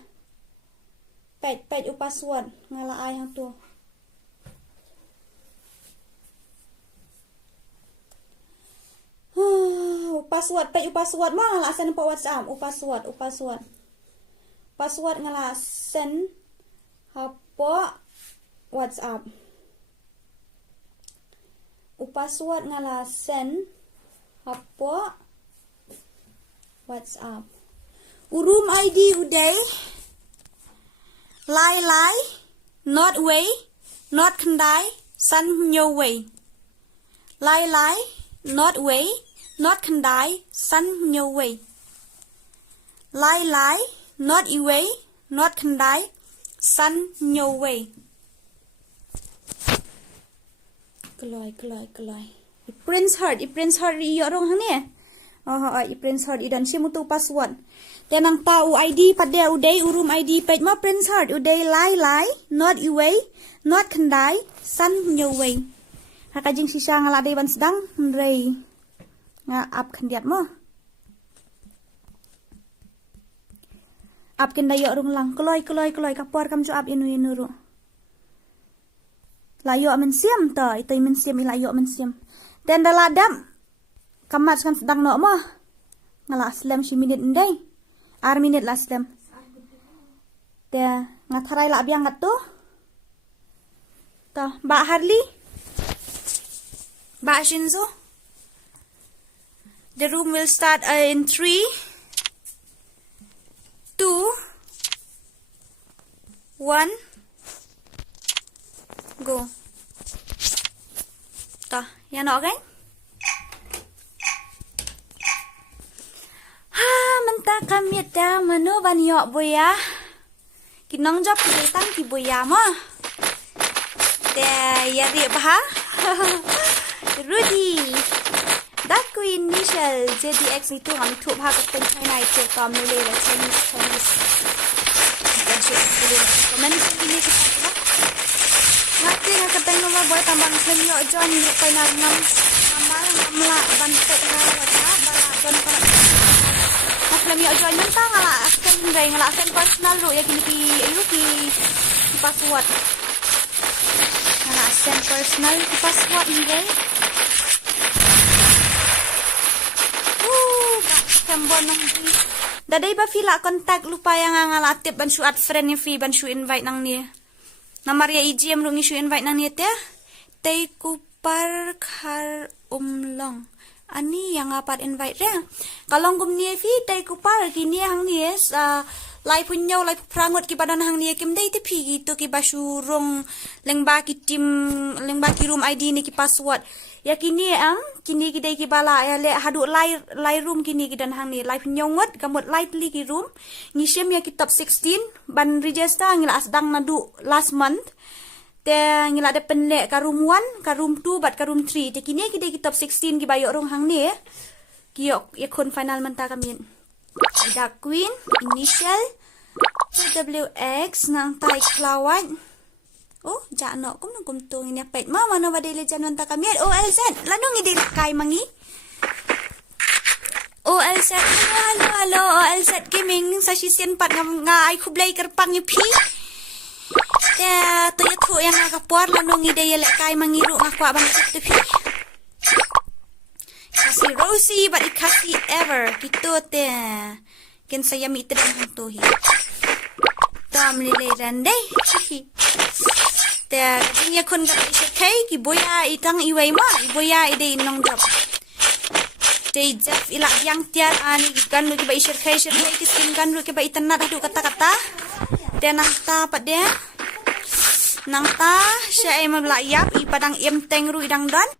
Pait u password ngala ai hang tu. Password pait u password ma ngala send apa WhatsApp u password. Password ngala send apa WhatsApp. Password ngala send apa WhatsApp. Urum ID uday. Lai, not way, not kendai, san nyo way. Lai, not way, not kendai, san nyo way. Lai, not way, not kendai, san nyo way. Keloi. Prince Heart iyo rong hang ni. Prince Heart idan si mutu password. Dan ang tau ID pada uday urum ID page ma Prince Heart uday lai, not iway, not kendai, san nyaway. Hakajing sisa ngala ban sedang ndrei. Nga up kandiat mo. Up kendai yo rong lang. Keloi kapor kam jo up inu ru. Layo men siam ta, itu men siam ilayo men siam. Dan daladam kamat kan sedang no mo. Ngala aslam si minit ndai. 6 minit lah aslam. De ngatarai la biang tu. Ta ba Harley. Ba Shinzo. The room will start in 3 2 1 go. Ta, yan okay? Menta kami dah manu banyak boya. Kinong job kita ki boya ma. Deh ya dia bah. Rudy. Daku initial JDX itu kami tu bah kepen China itu kami le Chinese. Dan syuk boleh komen sini kita lah. Nanti nak kepen nama boy tambang senyo John ni pernah ngamal ngamla bantek lah bala John pernah. Lami ojo nyenta ngala akan ngai ngala akan personal lu ya kini ki password ngala akan personal ki password ngai kambon nang dadai ba fila kontak lupa yang ngala tip ban syu add friend ni fi ban syu invite nang ni namar ya IGM lu ngi syu invite nang ni te tei kupar khar umlong ani yang apat invite dia. Kalau gum ni fi tai kupar kini hang ni lai punyo lai prangot ki badan hang ni kim dai te phi gitu ki basurong lengba ki tim lengba ki room ID ni ki password. Ya kini kini ki dai ki bala ya le hadu lai room kini ki dan hang ni lai punyo ngot gamut lightly ki room ni shem ya ki top 16 ban register ngila asdang nadu last month. Te ngila de pendek ka room 1, ka room 2, bat ka room 3. Te kini kita top 16 ki bayo rong hang ni. Kiyok yakon final menta kami. Dark Queen initial TWX nang tai kelawat. Oh, jano kum nang kumtung ini pet mama no badile janon ta kami. OLZ lanong ide kai mangi. OLZ halo OLZ gaming sa sisien pat ngai kublai kerpang yu pi. Ya, tu ya tu yang agak puar lalu ngide ya lekai mengiru ngakwa banget tu pi. Kasih Rosie, but kasih ever gitu teh. Ken saya mitra dengan tu hi. Tam lele randai. Teh, ini kon gak isek ki boya itang iway ma, boya ide inong job. Day Jeff ila yang tiar ani kan lu ba ishir khai kiskin kan lu ke ba itanna hadu kata-kata. Te nang ta pade. Nang ta sya ai mabla yap I padang em teng ru idang dan.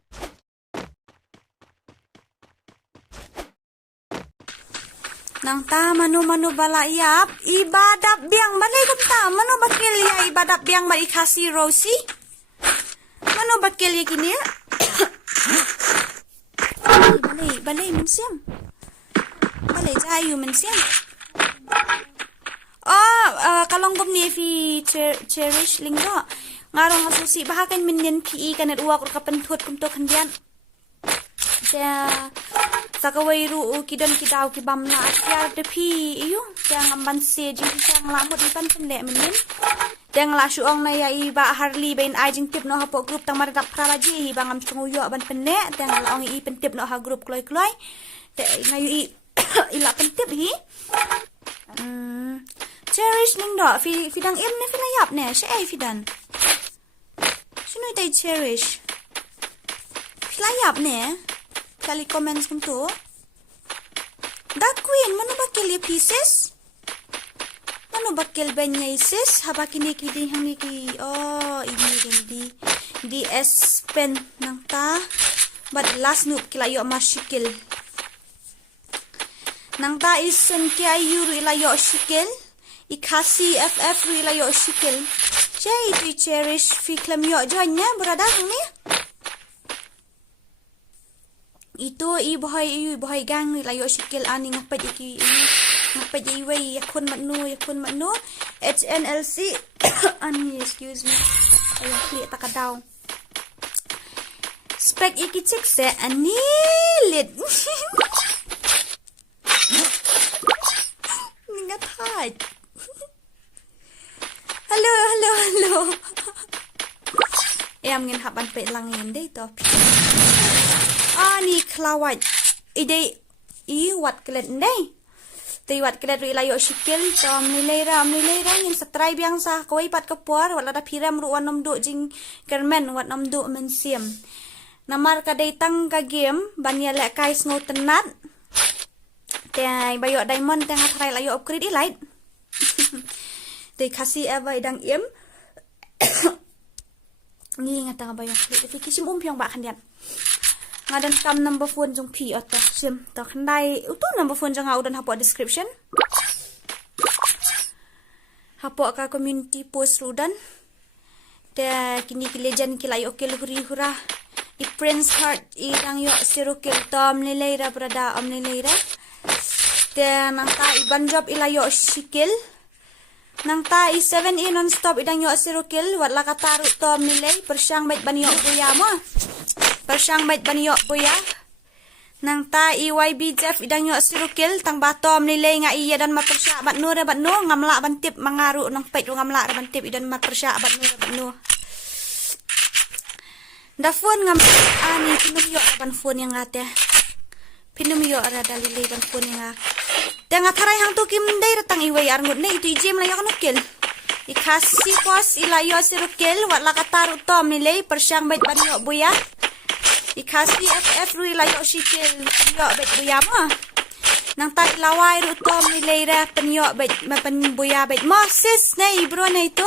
Nang ta manu bala yap ibadat biang balai kum ta manu bakil ya ibadat biang ba ikasi rosi. Manu bakil ya kini ya. Balay mensiam. Balay jayu mensiam. Kalong gom ni fi cherish linggo. Ngarong asusi bahakan minyan PE kanet uwak ur kapentut kum to kandian. Dia sakawai ru kidan kidaw ki bamla asyar de pi iyo. Dia ngamban se jing sang lamut ipan pendek minyan. Dia ngelasu ong na ya iba harli bain ajing tip no hapo grup tang maradak prabaji iba ngam tunguyo ban pendek. Dia ngalong I pentip no ha grup kloy. Dia ngayu I ila pentip hi. Cherish ning do fi dang im ne fi layap ne she ai fi dan. Sino tay cherish? Fi layap ne. Kali comments kum tu. Da queen mano bakil pieces? Mano bakil banya sis haba kini kidi hang ki ini din di S pen nang ta but last noob kilayo masikil. Nang ta isen ki ayu ilayo shikil. Ikasi FF ilayo shikil. Jay tu cherish fi klam yo jonya berada ni. Itu boy gang ilayo shikil ani ngapat iki ngapat iway yakun matno HNLC ani excuse me. Ayo klik takadaw. Spek iki cik se ani lit. Ningat hat. Halo. Em ngin haban pe langin dei to. Ani klawat. Ide I wat klet dei. Tei wat klet ri layo shikil tom nilera ngin subscribe yang sa koi pat kapuar wala da piram ru wanom do jing kermen wat nom do men siam. Namar ka dei tang ka game banya lek kai sngo tenat. Tei bayo diamond teng atrai layo upgrade I light. Tei kasi eva idang im. Ni ngata bayo klik fi kisim pyong ba kan dian. Ngadan kam number phone jong pi ata sim ta khandai utu number phone jang audan hapo description. Hapo ka community post rudan. Te kini ki legend ki layo kel huri hura. I prince heart I dang yo siro kel tom nileira brada om nileira. Te nang ta iban job ilayo shikil. Nang ta I 7 in non stop idang yo sirukil wat la kataru tom nilay persyang bait banyo buya mo. Persyang bait banyo buya. Nang ta I YB Jeff idang yo sirukil tang batom nilay nga iya dan mapersya bat no ngamla bantip mangaru nang pait ngamla bantip idan mapersya bat no. Da phone ngam ani pinumyo ban phone yang ate. Pinumyo ara dalilay ban phone yang Tengah tarai hang tu kim dai datang iway arngut ne itu ijim layo kanukil. Ikasi pos ilayo sirukil wat la kataru tom nilay persyang bait banyo buya. Ikasi FF ru ilayo shikil yo bait buya mo. Nang ta ilaway ru tom nilay ra penyo bait mapen buya bait mo sis ne bro na itu.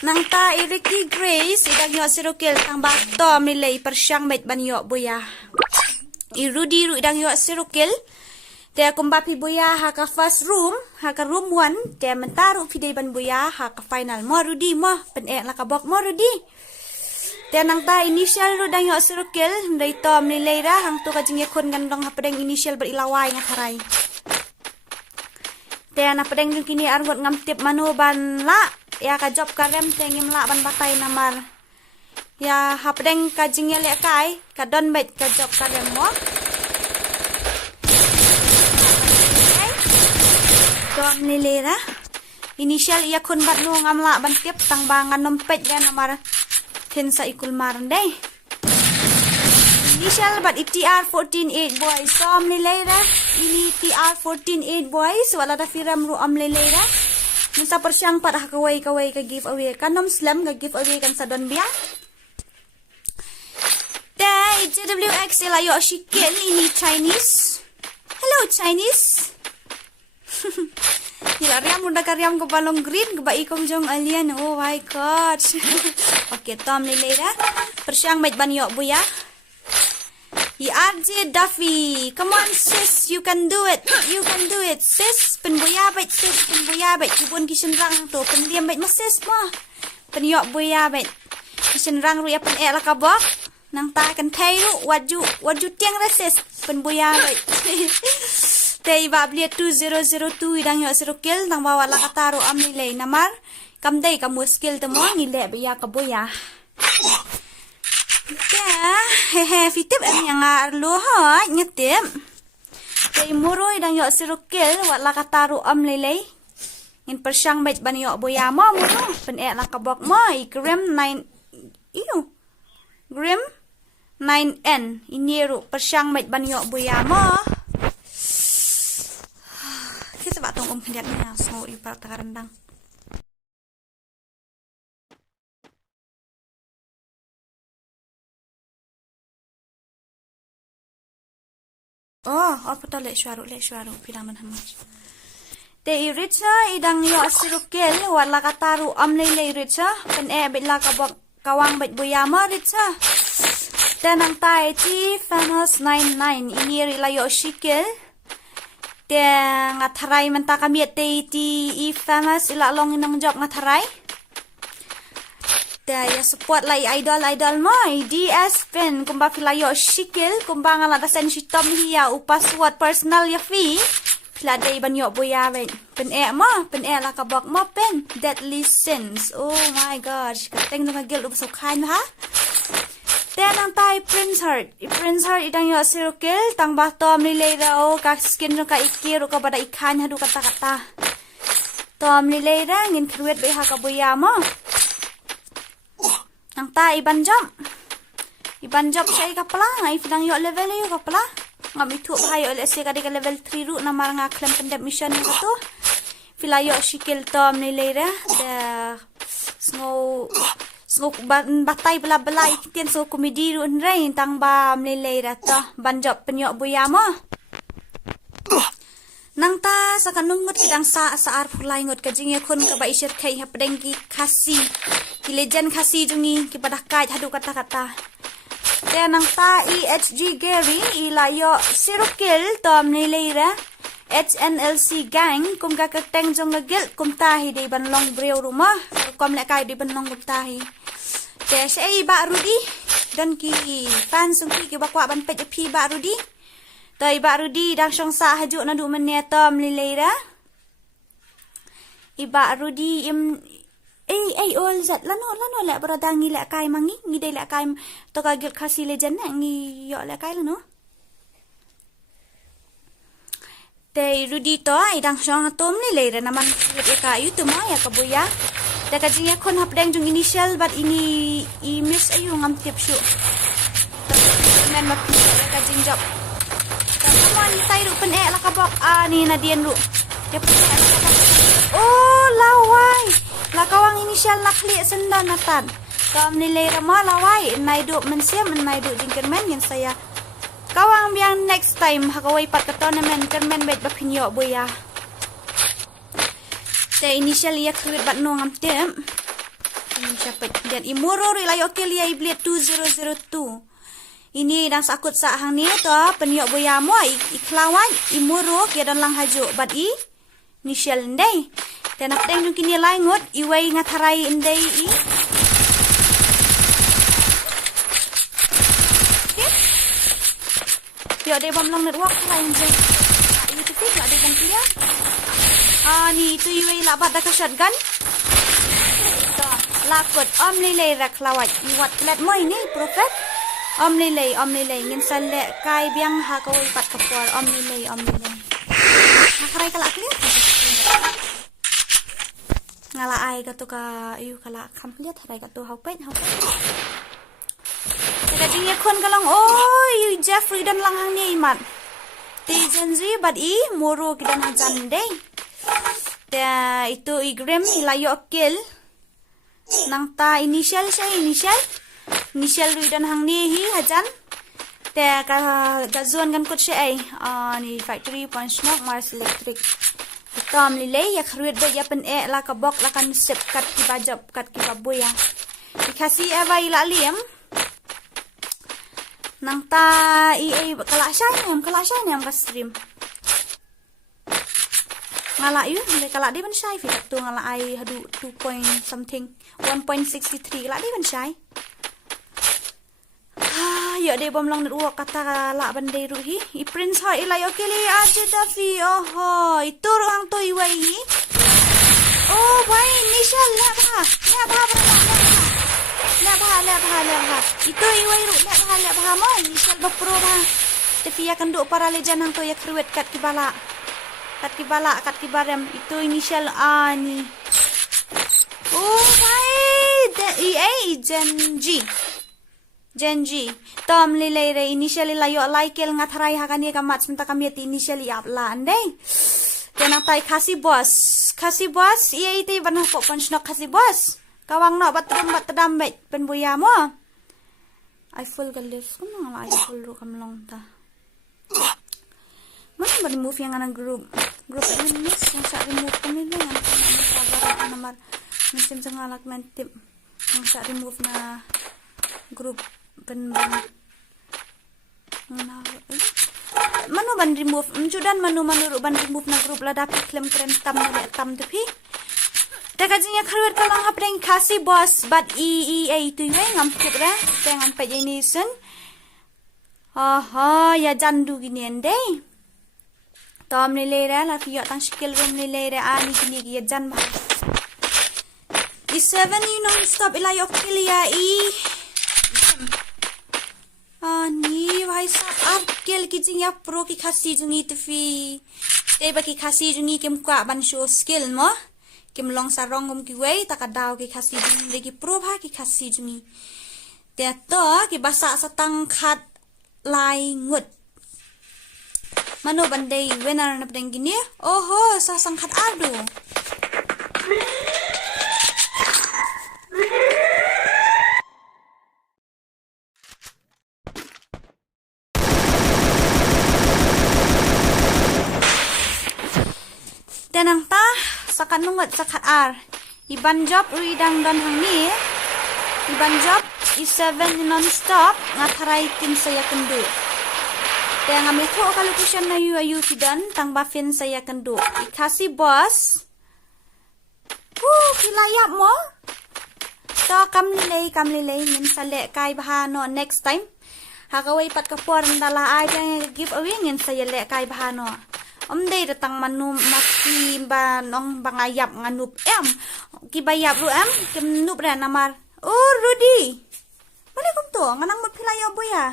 Nang ta Ricky Grace idang yo sirukil tang ba tom nilay persyang bait banyo buya. Irudi ru idang yo sirukil. Dia kumbapi buya haka first room, haka room 1, dia mentaruh video ban buya haka final mo rudi mo, pen la kabok mo rudi. Dia nang ta initial ru dang yo sirukil, ndai tom ni leira hang tu kajing yakun gandong hapadeng initial berilawai nga harai. Dia na padeng jung kini arngot ngam tip manu ban la, ya ka job karem tengim la ban batai namar. Ya hapadeng kajing ya lekai, ka don bait ka job karem mo. Tom nilera initial iya kun bat nu ngamla ban tip tang bangan nompet ya namar tensa ikul maran deh. Initial bat ITR 148 boys tom nilera ini TR 148 boys wala da firam ru am nilera nusa persyang pat kawai ka giveaway kan nom slam ga giveaway kan sa don biya. Deh JWX ilayo shikil ini Chinese. Hello Chinese. Hilariam munda karyam ko balong green ko ba ikong jong alien. Oh my god. Okay, Tom Lilera. Persyang mait banyo buya. RJ Duffy. Come on sis, you can do it. You can do it sis. Penbuya bait sis, penbuya bait. Kibun kishin rang to. Pendiam bait mo sis mo. Penyo buya bait. Kishin rang ruya pen la kabok. Nang ta kan thay ru what you tiang rasis penbuya bait. Tay ba blia 2002 idang yo sirukil nang bawa la kataro amnilay namar kamday ka muskil temo ngile biya kabuya. Hehe fitip am yang arlo ha nyetip. Tay muro idang yo sirukil wat la kataro amnilay. Ngin persyang bait ban yo buya mo muro pen la kabok mo grim 9 Grim 9N iniru persyang mait banyo buya mo. Kita ba tong kandiatnya so ipa takarandang. Apa to le syuaru pilang man hamaj. Te iricha idang yo asirukil wala kataru amlele iricha pen bitla kabok kawang bait buya mo iricha. Tenang tai ti famous 99 ini rilayo shikil. Te ngatarai menta kami ti famous ila long inang job ngatarai. Te ya support lai idol mo DS pen kumba filayo shikil kumba ngala dasen shitom hiya upaswat personal ya fee. Pila day banyo buya ben. Pen la kabok mo pen deadly sins. Oh my gosh, kateng nga gil upasukan ha. Tenang tay Prince Heart idang yo sirukil tang batom nilay rao ka skin ka ikiru ka bada ikan hadu kata tom nilay ra ngin kruet bay ha ka buya mo nang tay iban job siya ka pala ngai fidang yo level yo ka pala ngam itu bahayo le se ka de level 3 ru na maranga klem pendep mission ka to filayo shikil tom nilay ra the snow batay bela ikitian so komedi ru nrai tang ba mlelei rata banjop penyo buya mo nang ta sa kanungut kidang sa ar pulai ngot kajing yakun ka ba isir kai hapdengki khasi ki legend khasi jungi ki padakai hadu kata-kata te nang ta EHG Gary ilayo sirukil tom mlelei ra HNLC gang kum ka kateng jong gel kum tahi de ban long breu rumah kom le kai de ban long kum tahi te sei ba Rudi dan ki fan sung ki bakwa ban pej pi ba Rudi tai ba Rudi dang song sa haju na du men tom lileira iba Rudi im ol zat lano le bradang ni le kai mangi ngi de le kai to ka gel khasi legend ngi yo le kai lano te Rudi to idang song tom lileira naman le ka yu tu ma ya kabuya da kajinya kon hapdeng jung initial but ini I miss ayu ngam tip shu men mat kajing job kamuan tai ru pen la kabok ni nadien ru ya pen oh lawai la kawang initial nakli sendan natan kam nilai rama lawai nai du mensiam nai du jingker men yang saya kawang biang next time hakawai pat ka tournament kermen bet bapinyo boya te initial ya kuit bat no ngam tem siapa dan imuro rilayo kelia iblet 2002 ini dan sakut sa hang ni to penyo boya mo iklawan imuro ke dan lang haju bat initial ndai dan nak teng kini laingot iwai ngatarai ndai yo de bom long network lain je ini titik la de bom dia ni tu iwai la bat ka shotgun to lakut omlilei raklawat iwat let moi ni prophet omlilei ngin salle kai biang ha ko pat kapor omlilei nakarai kala akli ngala ai ka to ka yu kala complete harai ka to haupen kajing kon kalang oi Jeffrey dan lang hang ni mat tijenzi bat moro kidan hajan dei da itu igrim ilayo kill nang ta initial ri dan hang ni hi hajan แต่กะซวนกันกุดเชยนี่ factory point snock Mars Electric Tom lilay ya khruit ba ya pen la ka bok la kan sip kat ki bajab kat ki babuya ikasi avai la liam nang ta kala shay nem ka stream ngala yu le kala di ban shay fi tu ngala ai hadu 2 point something 1.63 la di ban shay ya de bom long net kata la bandai ruhi I prince ha ilay okili aja dafi itu ruang to iwai oh bhai nishal le bha itu iwai ru le bha mo nishal bapro bha tapi ya kan do para lejan hang to ya kruet kat kibala kat kibarem itu initial ani oh bhai Genji Tom lilay re initially layo laikel nga tharay hakani ka match menta kami initially apla andai tenang tay kasi boss ite ban ko punch no kasi boss kawang no batram bet pen buya mo I full galis ko na I full ro kam long ta mana ba remove yang anang group ini miss yang sa remove kami lang ang namar misim sa ngalak mentip yang sa remove na group manu ban remove judan manu ban remove na group la dapat claim keren tam tepi tagajinya khawer kalang hapreng kasi boss but itu ngam kukra pengan pajenisen ya jandu gini ende tom nilera la fiyo tang skill room nilera ani gini ya jan ba I7 non stop ilayo kilia Ani भाई साहब आप केल की जिंगा प्रो की खासी जुंगी तफी तेबा की खासी जुंगी केम का बन शो स्किल mo केम long sarongum ki way takadaw ki खासी जुंगी की प्रो भा की खासी जुंगी te to ki basa sa tangkhat lai ngut mano bandai wenar na pedeng gini oho sa sangkhat adu tenang ta sakan nungat sakat ar iban job uidang don hang ni iban job I7 non stop ngatarai kim saya kendu te ngami ko kalau kusyan na yu fidan tang bafin saya kendu ikasi boss kilayap mo to kamlilay min sale kai bahano next time hakaway pat kapor ndala ay give away ngin saya le kai bahano day datang manu maki ba nong bangayap nganup kibayap ru kim nup ra namar oh Rudy boleh kum to nganang magpilayo boya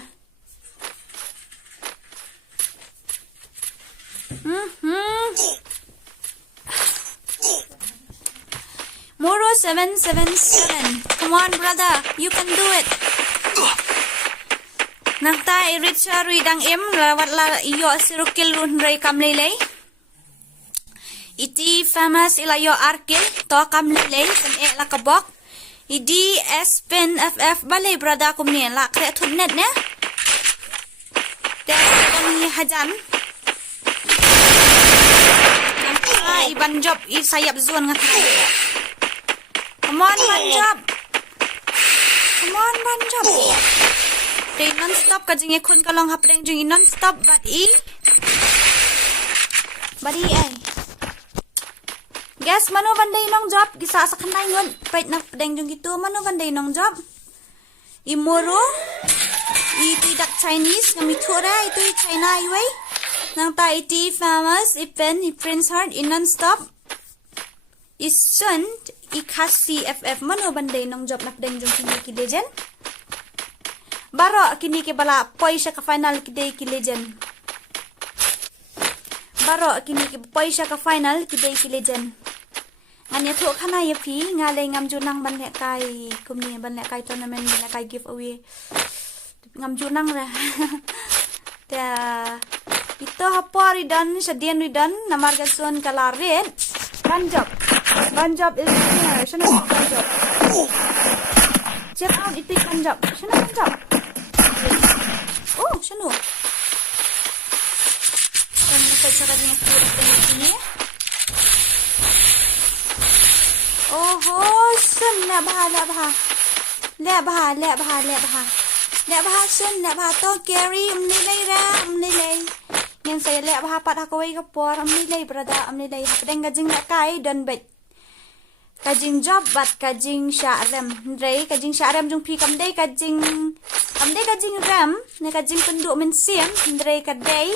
Moro 777 come on brother you can do it Nangta iricha ruidang lawat la iyo sirukil run ray kamlilay iti famous ilayo arkil to kamlilay kan la kabok idi pen ff balay brada kumni la kre thudnet ne te kami hajan nangta iban job sayap zuan ngathai come on ban job Day non-stop ka jing ekon ka long hapreng jing non-stop badi ay guess mano banday nong job gisa sa kanay ngon pait na pedeng jing gitu mano banday nong job imoro iti dak Chinese ngami thora itu China iway nang ta iti famous ipen I Prince Heart in non-stop isun ikasi ff mano banday nong job na pedeng jing ki legend Baro kini ke bala poisha ka final kidei ki legend. Baro kini ke poisha ka final kidei ki legend. Nganya tho khana ye phi ngale ngam junang ban le kai kumni ban le kai tournament ban le kai giveaway. Ngam junang ra. Ta ito hapori dan sadian ridan namar gason kala red. Banjob is here. Shana banjob. Check out ito banjob. Shana banjob. Oh, shano sakadnya kurang dari sini. Oho, sun lẹ bà. Lẹ bà sun lẹ bà to Gary ni lay ra ni lay. Yang saya lẹ bà pat hakawai kapor ni lay brada ni lay. Pedang gajing lẹ kai dan bet. Kajing job bat kajing syarem. Ndrei kajing syarem jung pi kam dei kajing ram ne kajing penduk men siam ndrei kadai.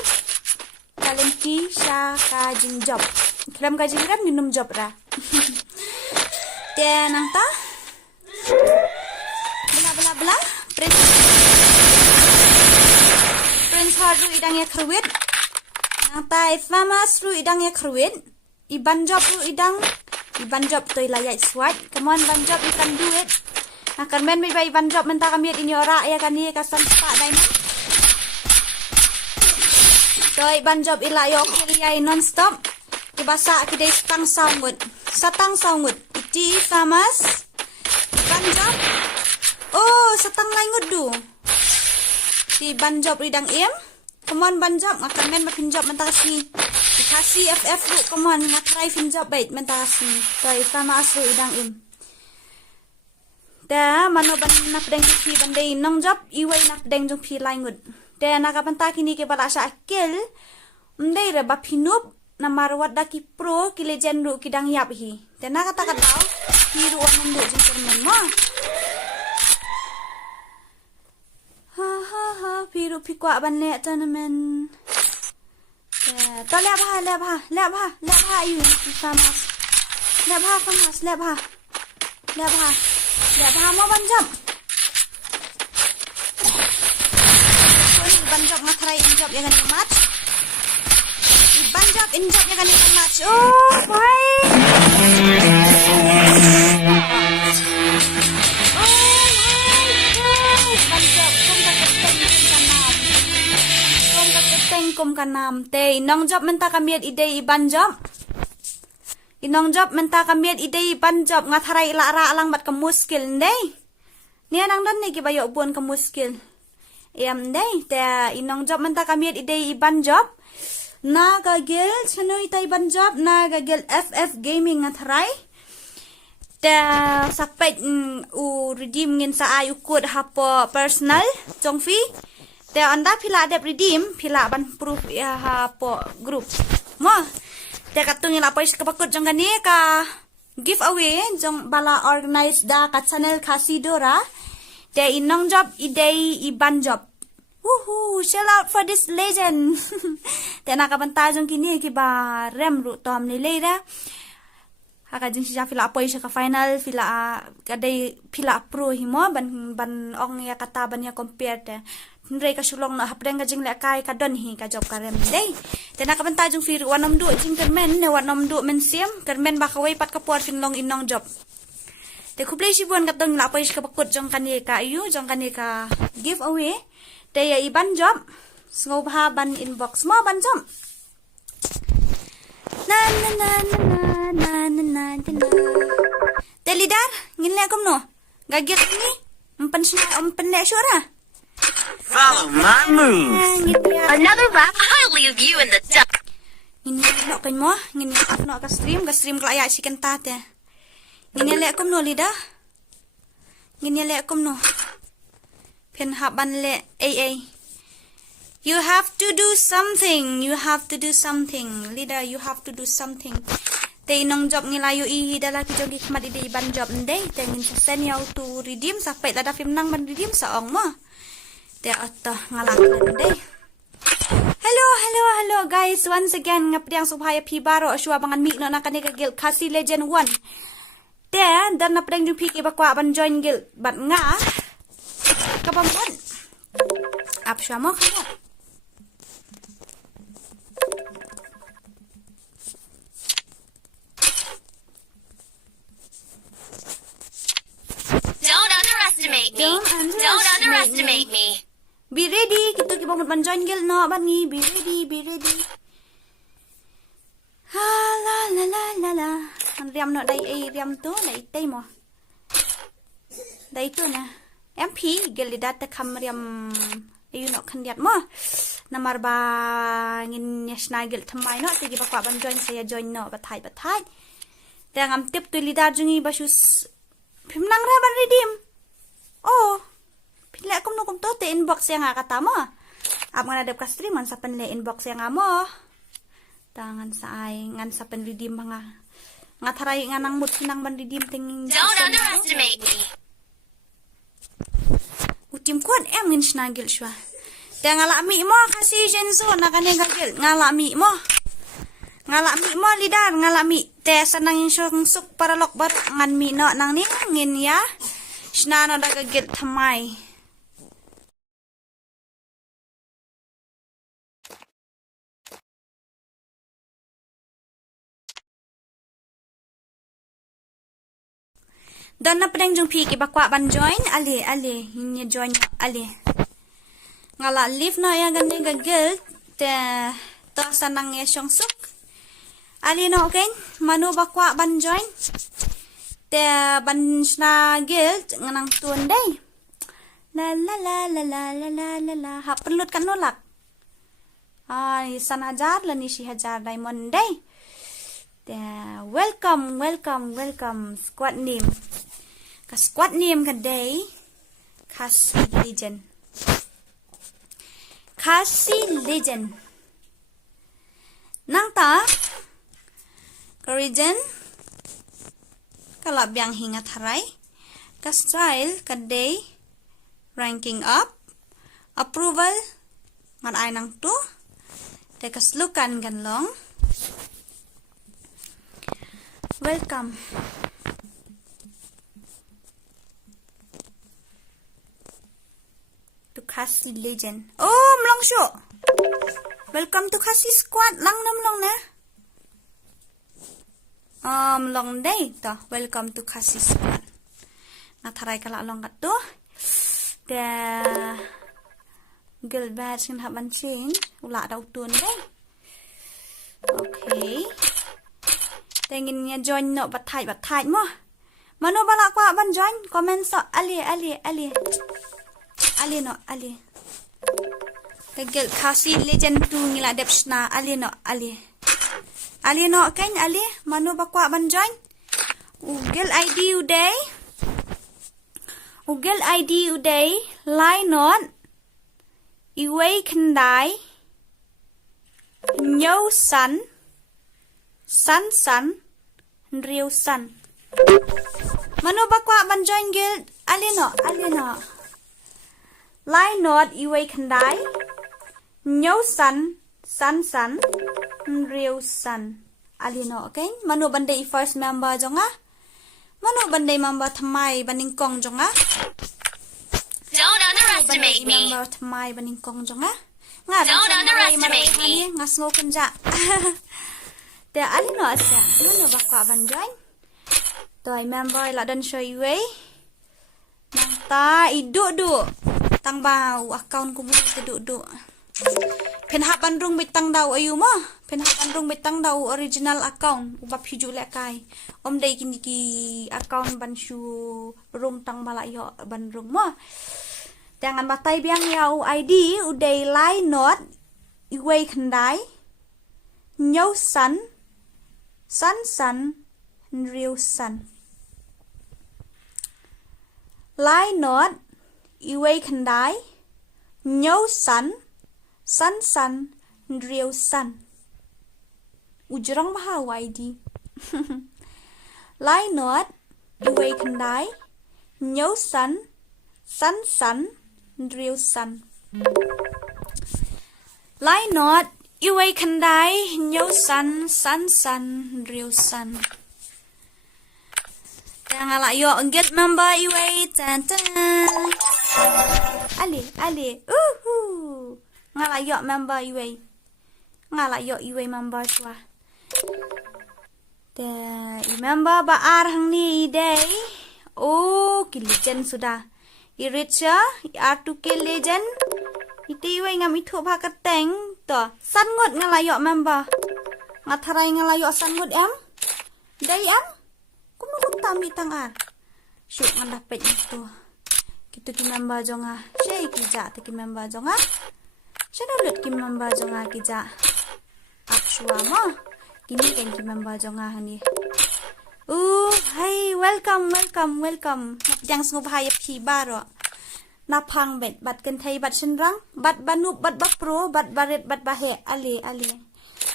Kalen ki sya kajing job. Kram kajing ram minum job ra. Dan nang ta bla Prince Hardu idang ya kerwit nang ta famous ru idang ya kerwit iban job to ilayat swat come on ban job you can do it akan men may iban job menta kami ini ora ya kan ni kasan pak diamond to iban job ilayo kiliyai non stop ibasa kidai satang saungut iti famous banjob oh satang laingut du di banjob ridang im come on banjob akan men makin job mentasi dikasih FF lu come on ngatrai fin job bait mentasi toy famous ru idang im da mano ban nak deng ki bandai nong job iwai nak deng jong pi laingut da nakapanta kini ke bala sa akil ndai re bapinup na marwat daki pro ki legend ru kidang yap hi tena kata tau hiru anum du jeng termen mo ha piru pikwa banne tanamen to le ba yu famous le ba mo banjam banjam matrai injab ya kan match banjak injak ya kan match oh my banjak kum kanam te inong job menta kamiet ide banjam inong job menta kamiet ide banjam ngatharai lara alang bat kemuskil ndai ni anang dan ni ki bayo buan kemuskil yam ndai te inong job menta kamiet ide banjam na gagel channel itai banjab na gagel FF gaming ngatharai te sakpet u redeem ngin sa ayu kod hapo personal jongfi te anda pila adep redeem pila ban proof ya hapo group mo te katung ila pais kapakot jong gani ka giveaway jong bala organize da ka channel kasidora te inong job idei iban job woohoo shout out for this legend te nakabanta jong kini ki ba rem ru tom ni leira haka jing si fila apoy siya ka final fila kadai fila pro himo ban ong ya kata ban ya compare te ndrei ka sulong na hapdeng ka jing le kai ka don hi ka job ka rem dei te nakabanta jong firu wanom du jing kermen ne wanom du men siam kermen ba kawai pat ka puar finlong inong job te kuplay si buan katong la apoy siya ka pakut jong kani ka ayu jong kani ka giveaway Daya iban job ngobha ban inbox mo ban job na Telidar ngile kom no gagit ni umpen le syura Follow my move. Another lap, I'll leave you in the dust. Ngini lo kan mo ngini no ka stream kala ya si kentate ngini le kom no lida ngini le kom no pen haban le you have to do something leader you have to do something te nong job ngilayo I dala ki jogi kmat ide ban job ndai te ngin sen yaw to redeem sampai lada film nang ban redeem sa ong mo te atta ngalak ndai hello guys once again ngapriang subhaya pi baro aswa bangan mi no nakane ka guild kasi legend 1 te dan na preng ju pi ki bakwa ban join guild bat nga Kabamban. Apa siya mo kaya? Don't underestimate me. Don't underestimate me. Be ready. Kita kibang man-join guild no. Bani, be ready. Ha la. Ang riam no day riam to. Day tay mo. Day to na. MP gelidat te kamriam ayun no kandiat mo Namar ba ngin snagil thamai no tigi bakwa ban join saya join no bathai. Tang am tip tu lidar jungi basus pimnang ra ban redeem. Oh. Pila kum no kum to te inbox yang kata mo. Ap ngana dep ka stream an sapen le inbox yang amo. Tangan saay ngan sapen redeem mga. Ngatharai nganang mut sinang ban redeem ting. Don't underestimate me. Utim kuat ngin snagil shwa. Tang ngalami mo kasi jenzo nakane gagil ngalami mo. Ngalami mo lidar ngalami te sanang insong suk para lok bar ngan mi no nang ni ngin ya. Snana dagagil thamai. Dan na pedang jung pi ki bakwa ban join ali hinya join ali. Ngala live na ya gande gagil te to sanang ya syong suk. Ali no okay manu bakwa ban join te ban sna guild nganang tuan day. La la la la la la la la la ha perlut kan nolak. Ay san hajar la ni si hajar diamond day. Te welcome squad name. Ka squad name ka day Kasi Legend. Kasi Legend. Nang ta ka region kalabyang hingat haray ka style ka day ranking up approval ngan ay nang to te kaslukan ganlong welcome to Kasi Legend. Oh, mlong syo. Welcome to Kasi Squad. Lang na. Long day to. Welcome to Kasi Squad. Nataray ka lang to. The girl badge can have change. Ula daw tun day. Okay. Tingin niya join no batay mo. Mano bala ko ban join? Comment so ali. Ali no, ali. Kagel Kasi Legend 2 ngila depsna ali no, ali. Ali no, kan ali. Manu bakwa ban join? Ugel ID uday. Ugel ID uday. Line on. Iway kendai. Nyo sun. Sun. Real sun. Manu bakwa ban join guild? Ali no. Line not iway kendai. Nyo sun. Real sun. Alino, okay? Manu bandai first member jonga. Manu bandai member thamai baningkong jonga. Don't underestimate me. Member thamai baningkong jonga. Don't underestimate me. Ngasngo kunja. Te alino asya. Manu bakwa ban join. Toy member la dan show iway. Nanta iduk. Tang bau account ko buat keduk. Penhapan rung bitang daw ayu mo. Penhapan rung bitang daw original account. Ubap hiju lek kai. Om day kini ki account ban shu rung tang malayo ban rung mo. Jangan batay biang yau ID uday line not iway kendai. Nyo sun. Real sun. Line not iway kendai. Nyo sun. Real sun. Ujurang bahaw ID. Line not iway kendai. Nyo sun. Real sun. Line not iway kendai. Nyo sun. Real sun. Jangan yo get member iway tan. Ali. Ngalayo member iway. Ngalayo iway member swa. The member baar hang ni day. Oh, ki legend sudah. Iricha, R2K legend. Iti iway ngam itu pakateng to. Sangut ngalayo member. Ngatharay ngalayo sangut em. Day em. Kumulog tami tangar. Syuk ngandapet itu. Kita ki member jonga. Syai ki ja ki member jonga. Siya Lut ki member jonga ki ja. Akshua mo. Kini kan ki member jonga hani. Hey, welcome. Yang sungguh bahaya pi baro. Napang bet bat kan thai bat senrang, bat banup bat bapro, bat baret bat bahe ali.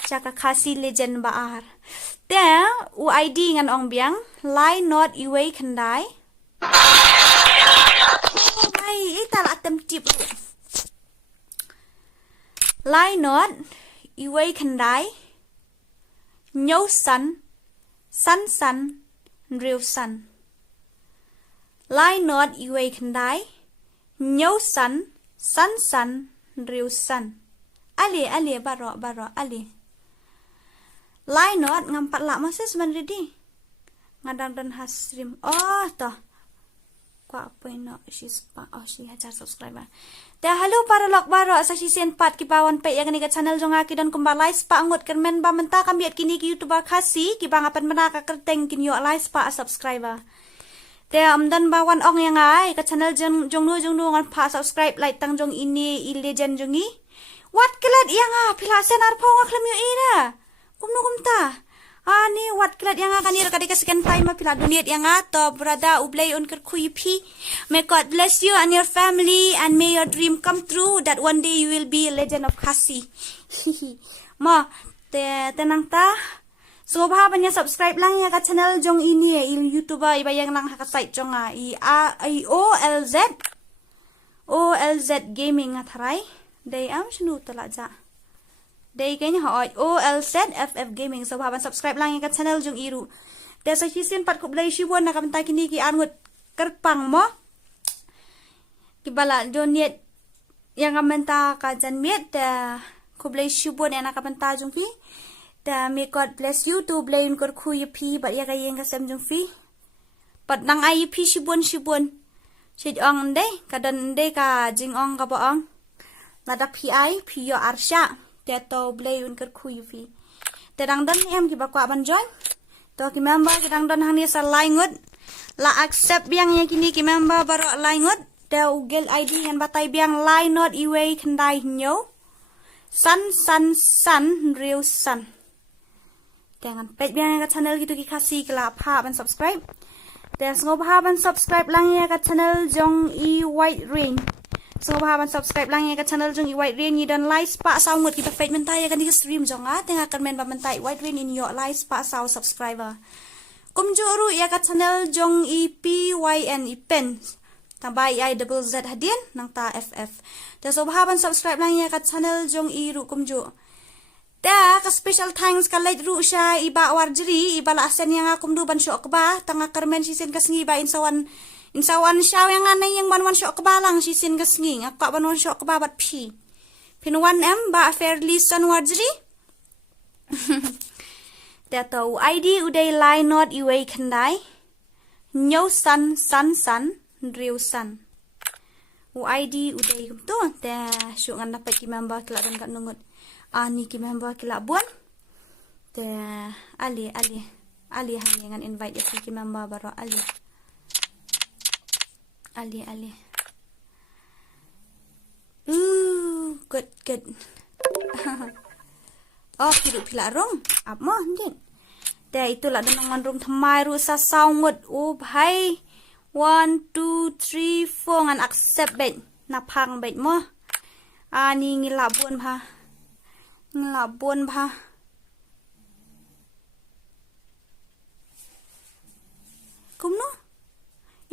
Chaka khasi legend baar. Te UID ngan ong biang, lie not iway kandai. Hai, ital atem tip. Lie not iway kandai. Nhâu sun, real sun. Lie not iway kandai. Nhâu sun, real sun. Ali baro ali. Lie not ngampat lak masa sebenarnya di. Ngadang dan hasrim. Oh, toh. Kwa apa nak she hajar subscriber. Dah halo para lok baro saksi sen pat ki bawan pe yang ni ka channel jonga ki dan kembali spa ngot kermen ba menta kami kini ki YouTuber khasi ki bang apan menaka kerteng kin yo like spa subscriber. Te amdan bawan ong yang ai ka channel jong nu ngan pa subscribe like tang jong ini legend jongi. Wat kelat yang pila sen arpo ngaklam yo ira. Kumta. Ni wat kelat yang akan ira kadika second time pila dunia yang to brother ublay on kerkui pi. May God bless you and your family and may your dream come true that one day you will be a legend of Khasi. Ma tenang ta. So bahabannya subscribe lang ya ka channel jong ini YouTuber ibayang lang ha ka site jong OLZ gaming atharai. Day am shnu talaja. Day kayaknya OLZ FF Gaming. So bahaban subscribe lang ya ka channel jong iru. Desa hisin pat ko blay shibon na kamta kini ki angut kerpang mo. Kibala donate yang kamta ka jan miet ko blay shibon ya na kamta jong pi. Da may God bless you to blay un kor khu pi bat ya kayeng ka sem jong pi. Pat nang ai pi shibon. Sid ong ndey kadan ndey ka jing ong ka boong. Nada pi yo arsya. Teto blay un ker khuifi. Terang dan em ki bakwa ban join. To ki member terang dan hani sa laingut. La accept biang ya kini ki member baro laingut. Te ugel ID yang batai biang lie not iway kendai nyo. Sun real sun. Jangan pet biang ya ka channel gitu ki kasih kala pa ban subscribe. Te ngop ha ban subscribe lang ya ka channel jong i white rain. So bahaban subscribe lang ya ka channel jong i white rain ni dan like pa saw ngot kita fake mentai ya kan di stream jong tengah kan men ba mentai white rain in yo like pa saw subscriber kumjuru ya ka channel jong i PYN i pen tambay I double Z hadin nang ta FF da so bahaban subscribe lang ya ka channel jong i ru kumju da ka special thanks ka like ru sya iba warjri iba la asen yang akum du ban syok ba tanga kermen sisen ka sngi ba insawan siya yang anay yang banwan syok kebalang sisin kesnging akak banwan syok kebabat pi pinuan ba fairly son warjri dato ID uday lie not iway kendai nyo sun real sun ID uday tu da syuk ngan dapat ki member kelak dan kat nungut ni ki member kelak buan da ali hangan invite ki member baro ali good hidup pila rong ap mo ndin da itulah danangan rong thamai ru sa saungut bhai 1 2 3 4 ngan accept bet napang bet mo ni ngilabun pha kumno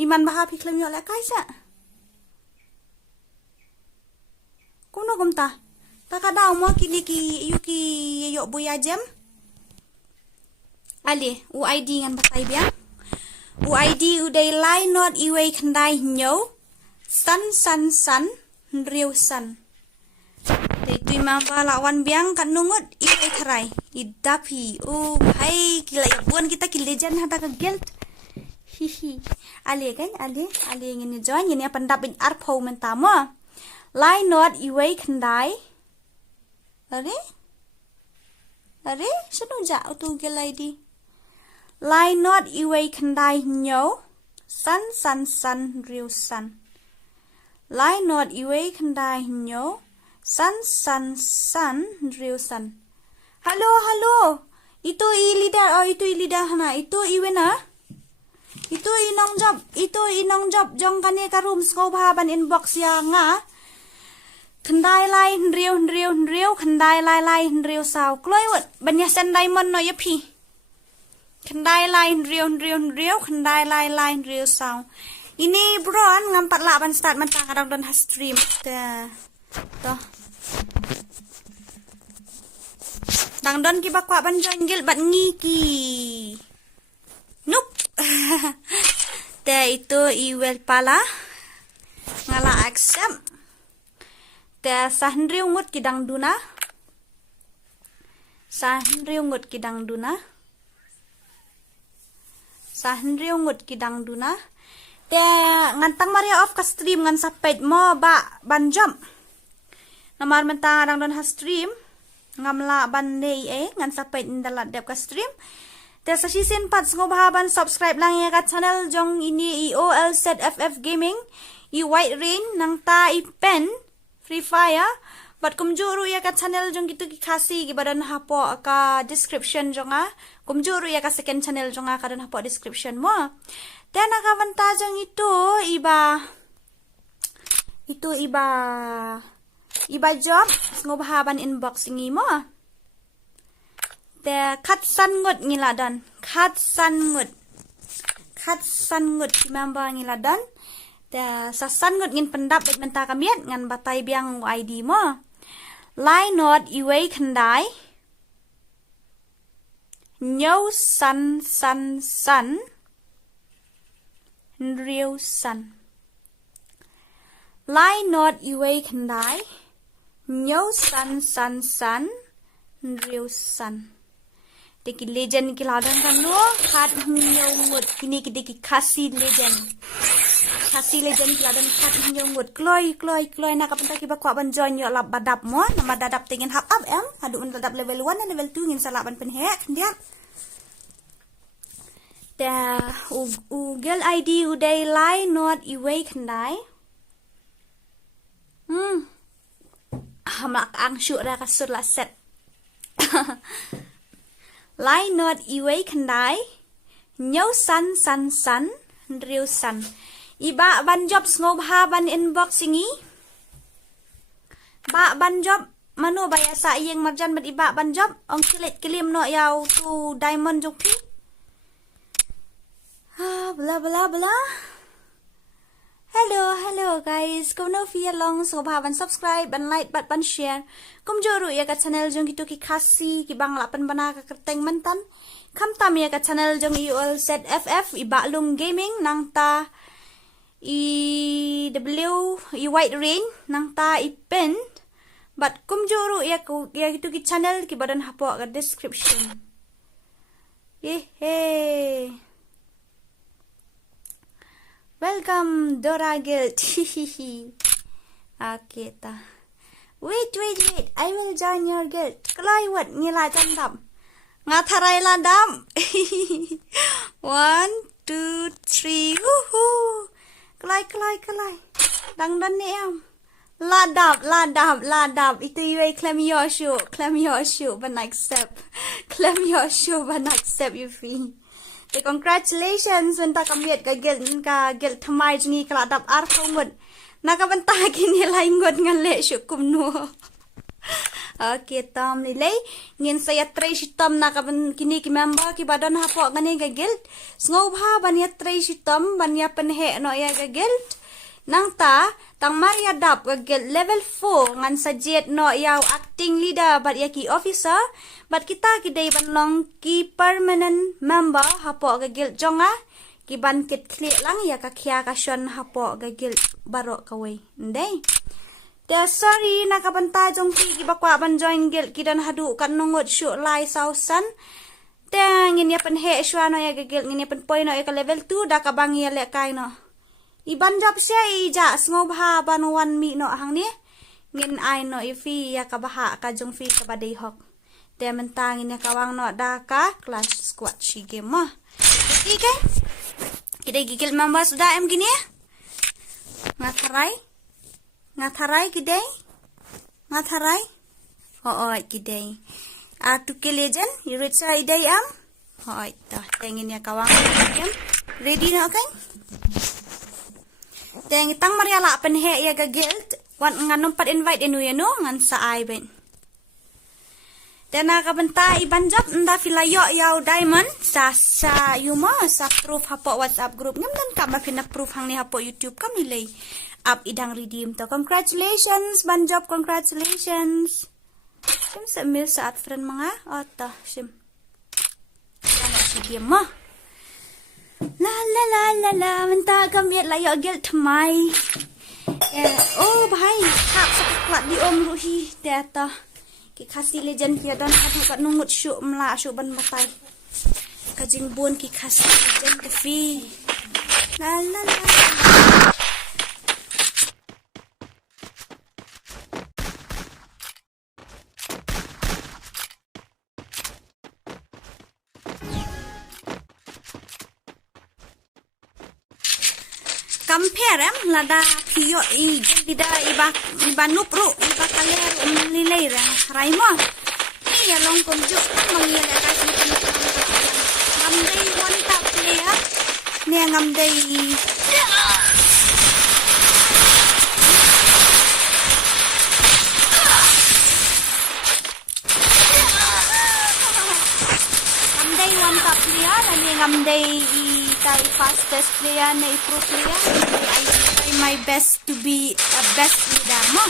iman baha piklam yo la kaisa kuno kumta takadaw mo kini ki yuki yo buya jam ali UID ngan batay biang UID uday lie not iway kendai nyo sun real sun de tui ma lawan biang kan nungut iway kharai idapi hai kila buan kita kilejan hata ka guilt Ali ngini join ngini pendapin arpo mentamo lie not iway kendai are sanu ja tu gel ID lie not iway kendai nyo sun real sun lie not iway kendai nyo San Real San. Halo. Itu i leader hana. Itu i winner. Itu inong job jong kane ka room sko ban inbox ya nga. Kendai lai nriu kendai lai nriu sao. Kloi wat banya sen diamond no ya pi. Kendai lai nriu kendai lai nriu sao. Ini bron ngampat la ban start man tang kadang don stream. Toh. Dang don ki bakwa ban jonggil bat ngiki. Nup. Itu iwel pala. Ngala accept. Sahenriu ngut kidang duna. Sahenriu ngut kidang duna. Ngantang Maria off ka stream ngan sapet mo ba banjam. Namar mentang adang don ha stream. Ngamla ban nei ngan sapet indalat dep ka stream. Sa season 4 ngobahaban subscribe lang ya ka channel jong ini EOLZFF Gaming. I White Rain nang ta i pen Free Fire. But kumjuru ya ka channel jong gitu ki kasi gibadan hapo ka description jonga. Kumjuru ya ka second channel jonga kadan hapo description mo. Dan nakavantajang iba job ngobahaban inboxing mo. Katsan ngut ngiladan. Katsan ngut member ngiladan. Sasan ngut ngin pendap bet menta kamiat ngan batai biang ID mo. Lai not iway kendai. Nyo san. Nriu san. Lai not iway kendai. Nyo san. Nriu san. Deki legend ki ladan kan lo. Kat ngut. Kini deki kasi legend. Kasi legend ki ladan kat ngut. Kloy. Nakapunta ki bakwa ban join yo lap badap mo. Nama dadap tingin hap up em. Hadu un dadap level 1 dan level 2 ngin salaban penhek. Kendiap. Ugel ID uday lai not iway kendai. Hamak ang syuk ra kasur la set. Lai not iway kendai. Nyo san. Nriu san. Iba ban job ngobha ban inboxing i. Ba ban job mano baya sa iyeng marjan bat iba ban job. Ong kilit kilim no yaw tu diamond jok pi. Bla. Hello guys. Kung no fear long ngobha ban subscribe ban like ban share. Kum joru ya ka channel jong gitu ki kasi ki bang lapan bana ka kerteng mentan. Kam tam ya ka channel jong EOLZFF ibalung gaming nang ta i White Rain nang ta i pen. But kum joru ya gitu ki channel ki badan hapo ka description. Welcome Dora Guild. Okay ta. Wait. I will join your guild. Kalay wat ngila jandam. Ngatharay ladam. 1, 2, 3. Woohoo. Kalay. Dangdan ni em. Ladap. Itu iway claim your shoe. But accept. Claim your shoe but accept you free. Congratulations wenta kamiet ka guild thamai jni kaladap ar khongud. Nakabanta kini laingot ngale syukum no. Okay, tam nilai ngin saya try sitam nakaban kini ki member ki badan hapo ngani ka guild. Ngobha banya try sitam banya penhe no ya ka guild. Nang ta tang Maria dap ka guild level 4 ngan sajet no yaw acting leader bat ya ki officer. Bat kita kidai banlong ki permanent member hapo ka guild jonga. Kiban kit klik lang ya ka kya ka shon hapo ka guild barok kawai. Ndai. Sorry nakabanta jong ki bakwa ban join guild kidan hadu kan nungot syuk lai sausan. Ngin ya pen he shwano ya ka guild ngin ya pen point no ya ka level 2 da ka bang ya le kai no. Iban jap sia ija ngobha ban 1 mi no hang ni. Ngin ai no ifi ya ka baha ka jong fi ka badai hok. Mentangin ya kawang no da ka clash squad shi game mah. Okay kan? Kita gigil member sudah em gini ya. Ngatarai kidai. Ngatharai? Hoy kidai. Artuke legend, irit sa idai am. Hoy ta, tengin ya kawang am. Ready na kan? Teng tang mariala penhe ya ga guild. Wan nganong pat invite enu ya no ngan sa ai ben. Tena ka benta ibanjap nda filayo yaw diamond sa yuma sa proof hapo WhatsApp group ngam dan ka mafina proof hang ni hapo YouTube kam nilai up idang redeem to. Congratulations banjap, congratulations. Sim sa mil sa at friend mga ata sim. Ano si game mo? La la la la la menta kami layo guild thamai. Oh bhai hap sa klat di om ruhi data. Ki khasi legend kia don hat kat nungut syuk mla syuk ban matai. Kajing bun ki khasi legend kefi. La la la. Compare lada pio I dida iba nupru iba kaler nilai ra raimo ni ya long konjo mangia da kasi ngamdai wanta player ni ngamdai wanta player ni ngamdai I fastest player na pro player. I try my best to be a best leader mo.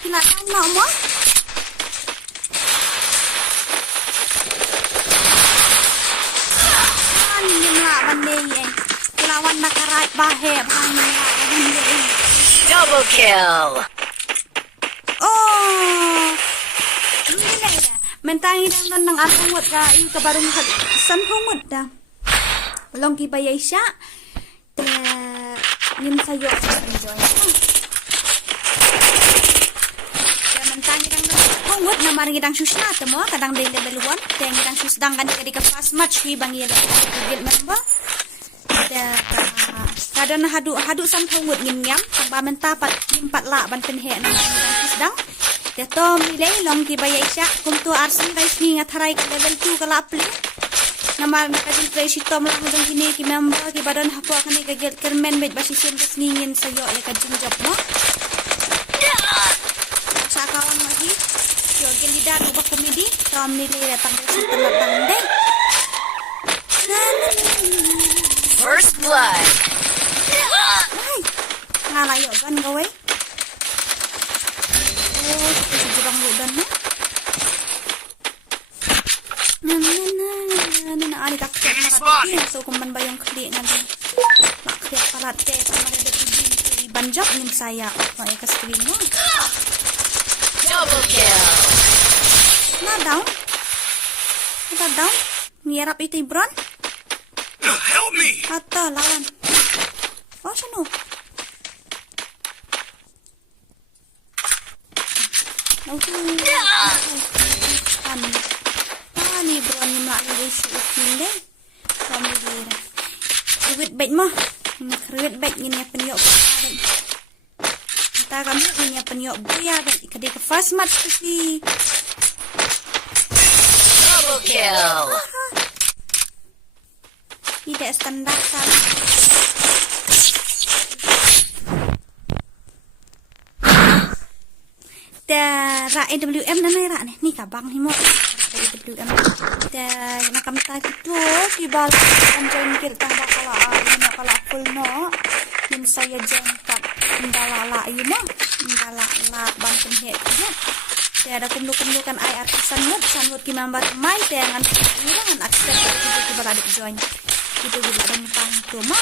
Kinakain mo? Ano nga banday eh. Kailangan nakarait bahe. Double kill. Oh! Hindi na ina. Mentangin lang ng asungod ka. Yung kabarong san humod na. Walang kibayay siya. Ngin sayo enjoy. Kaya mantangin lang hungod na maringidang shoes na. Tamo, kadang day level 1. Kaya ngidang shoes dang kadi ka fast match. Wibang yelo. Gil man ba? Kada na hadu sang hungod ngin-ngam. Pag bamentapat, nimpat la ban penhe na ngidang shoes dang. Kaya milay, long kibayay siya. Kung to arsin guys, ni nga taray ka level 2 kalapli. Namar nakajin tray si Tom lang hanggang kini ki member ki badan hapo kani kagil kermen med basisyon kas ningin sayo ya kajin job mo. Sa kawan lagi. Yo gelida ubah komedi Tom nili datang sa tanatang day. First blood. Ay. Ngalayo kan gawe. Oh, si jurang ludan na. Ani tak so kung man ba yung kli na din makliyak parate pamarada din banjak nim saya ay ka-stream mo Double kill. na down niyarap ito yung bron Help me! ata lawan oh siya no ni bron ni maalagay sa hindi kami gira ruwit bait mo nakruwit bait niya panyo ta kami niya panyo buya kadi ka fast match kasi Double kill. tidak standar kan ra AWM na nai ra ni ka bang himo AWM nakamta itu di balik anjing kita kala full no nim saya jengkat ndalala yuna ndalala banten he ya ada kumdu-kumdukan ai artisan sanut ki member mai dengan dengan akses itu berada join itu juga ada pang cuma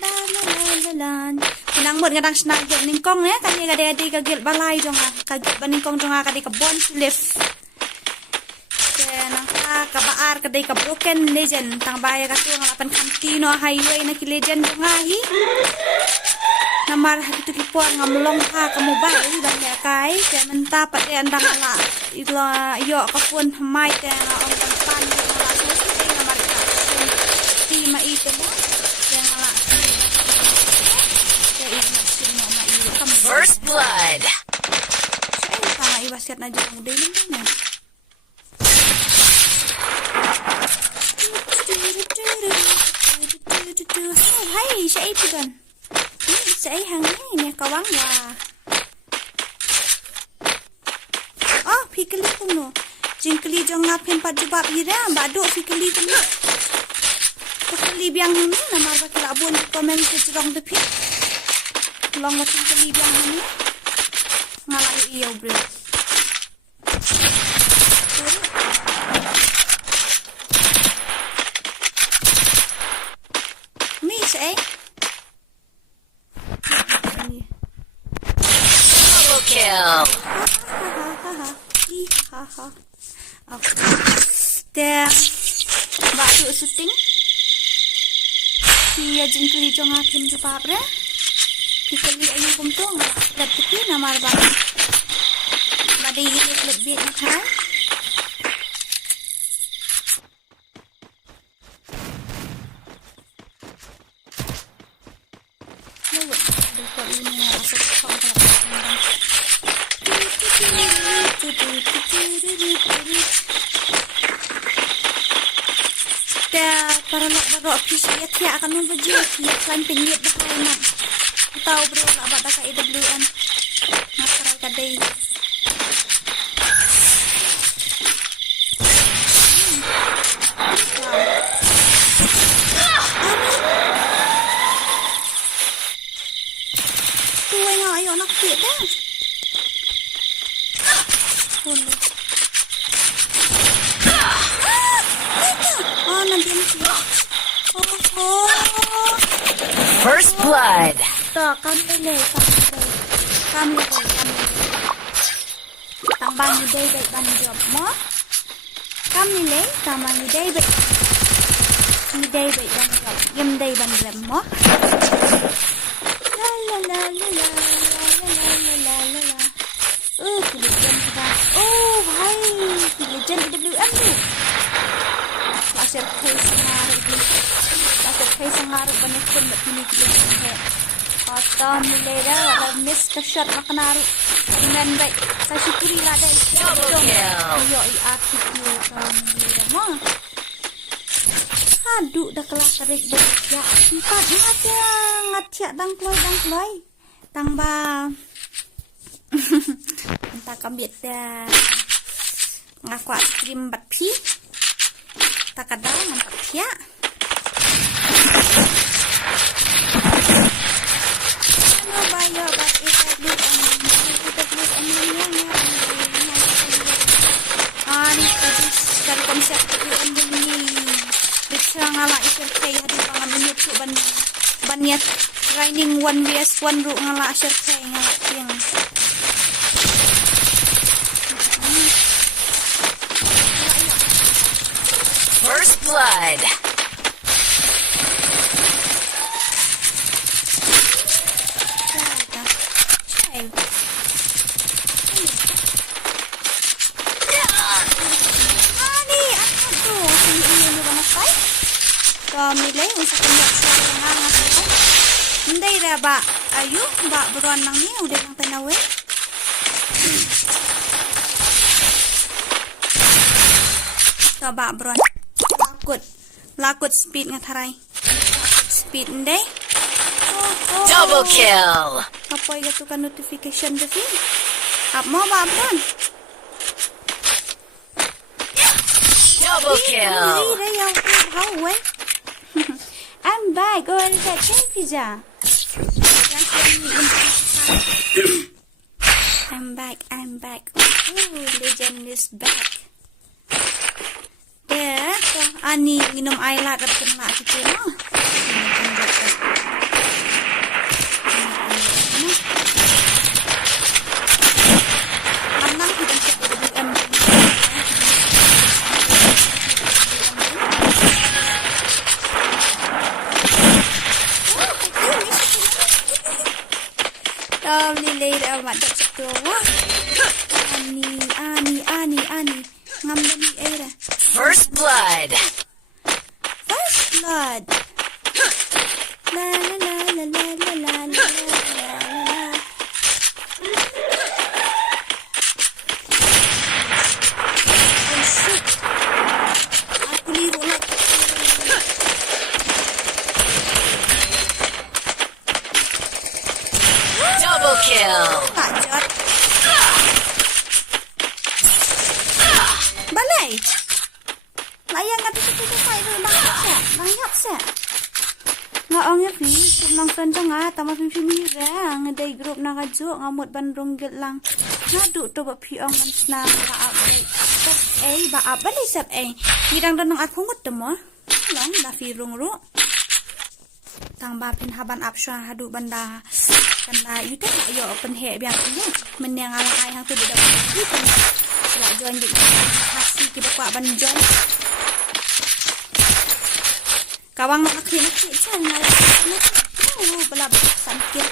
lalan nang mod ngadang snagel ningkong ya kani gade-gade kagil balai jonga kagil baningkong jonga kadi ka bon lift nang kabaar kadai ka broken legend tang baya ka tu ngalapan kantino highway na ki legend jonga hi namar itu ki puan ngamlong ha ka mobile dan ya kai kaya mentapat ya andang ala ila yo ka pun mai te nga ong pan ala susi namar ka ti mai te mo yang ala ya ina sino mai kam First blood. Saya tanga ibasket na dyan ang daily na. Hay, siya ay tigan. Siya ay hangin niya kawangwa. Oh, pikali ko no. Jingkali jong ngapin pa jubab ira, bado pikali ko no. Pikali biang hini, namar ba kilabon komen ke jirong depi. Long mo pikali biang hini. Ngalai iyo bro. Miss eh? Double kill. Okay. Then, baru syuting. Siya jingkli jong akin jubab re. Pikali ayu kumtong. Let tepi namar ba. Badai hilik lebih nak. Para nak baru office ya akan membaca ya kan pinggir dah nak tahu bro nak baca ke IWM nak try kadai tu yang ayo nak fit dah nanti First blood. Tuh, kami le. Tang bang ni day baik ban job mo. Kami le, tang bang ni day baik ban job. Yem day ban rem mo. La la la la la la la la la la. Kilijan kita. Oh, hai, kilijan IWM tu. Laser kai sangaru banyak pun nak pilih kilijan. Kata nilai dah, miss ke shot makanaru. Dengan baik, saya syukuri lah dah. Double kill. Yo, artikel kamu mah. Aduh, dah kelas tarik dah. Ya, empat ngatia dang kloy. Tambah. Entah kambit dah. Ngaku stream bat pi. Tak kadang nampak pia. Bayo bat ani dari konsep ini bisa ngalah ikan kaya di panganan YouTube banyak training 1vs1 ru ngalah share kaya ngalah yang First blood. Milih usah kendak saya ngasih. Ndai dah ba, ayu ba beruan nang ni udah nang tenawe. Coba beruan. Lakut speed ngatarai. Speed ndai. Double kill. Apa yang tu kan notification tu sih? Apa mau ba beruan? Double kill. Ini yang how eh? I'm back. Oh, is that pizza? I'm back. Oh, legend is back. There, ani minum air lah dapat nak gitu no. Manang kita IWM. Later madak sekolah. Ani. Ngambil ni era. First blood. La la la la la la la la la la. Hey. Layang kata kita sai tu bang yap se. Nga ong ya fi, nang friend nga tama fi mi ra, nga dai group na ka jo ngamot bandrong gel lang. Ngadu to ba pi ong man sna ba update. Sep ba abali sep Ngidang don at pungut temo. Long da fi rung ru. Tang ba pin haban apsha hadu banda. Kanda yuta yo open he biang ni. Men yang ala ai hang tu da. La join di kasih kita kwa ban join. Kawang nakakit siya nga balab sakit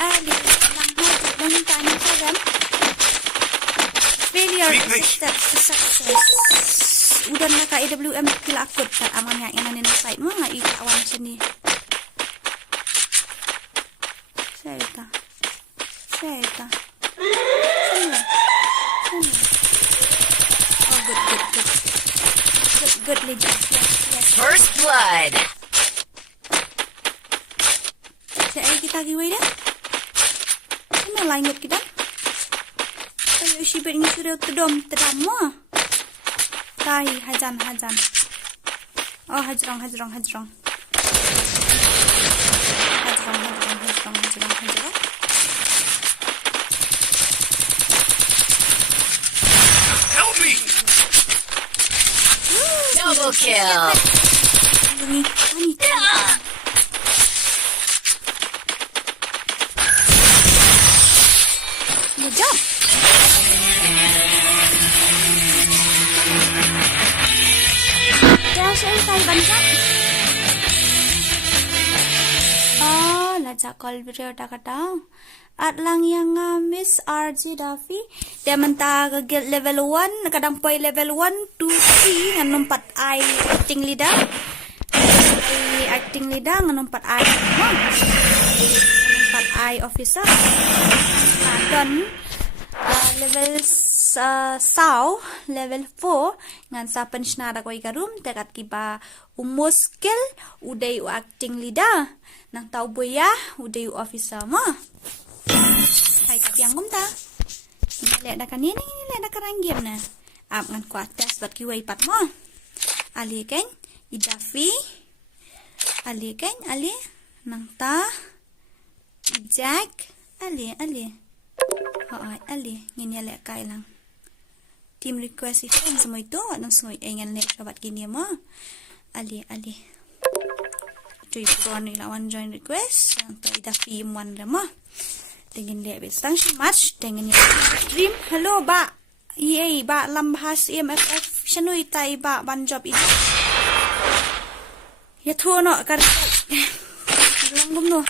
ali lang mo tanya sa gan failure steps to success udah naka AWM kila akut sa amanya yang nanin site mo nga ikawan siya ni Seta good legit. Yes. First blood. Saya kita giway dah. Mana lanjut kita? Ayo si beringi sudah tedom mo. Tai hajan. Oh hajrong. Help me! Double kill. Good job. Dash ay tayo banjak. Oh, lajak call video kata. At lang yang Miss RG Duffy dia mentah ke level 1 kadang poi level 1 2 3 ngan 4 ai acting leader ngan 4 ai 4 ai officer dan level level 4 ngan sa pensionada ko ikarum tekat kiba umuskil uday acting leader nang tau boya uday officer mo hai kapiang gumta le da kan ni le da karanggim na ap ngan kuatas bat ki wai pat mo ali ken idafi ali nang ta jack ali hai ali ngin le kai lang team request itu semua itu nang semua engan le kabat kini mo ali tu ikon ni lawan join request nang ta idafi mon le mo dengan dia thank you much dengan stream hello ba ba lambhas EMFF shanui tai ba ban job ini ya thu no kar langgum no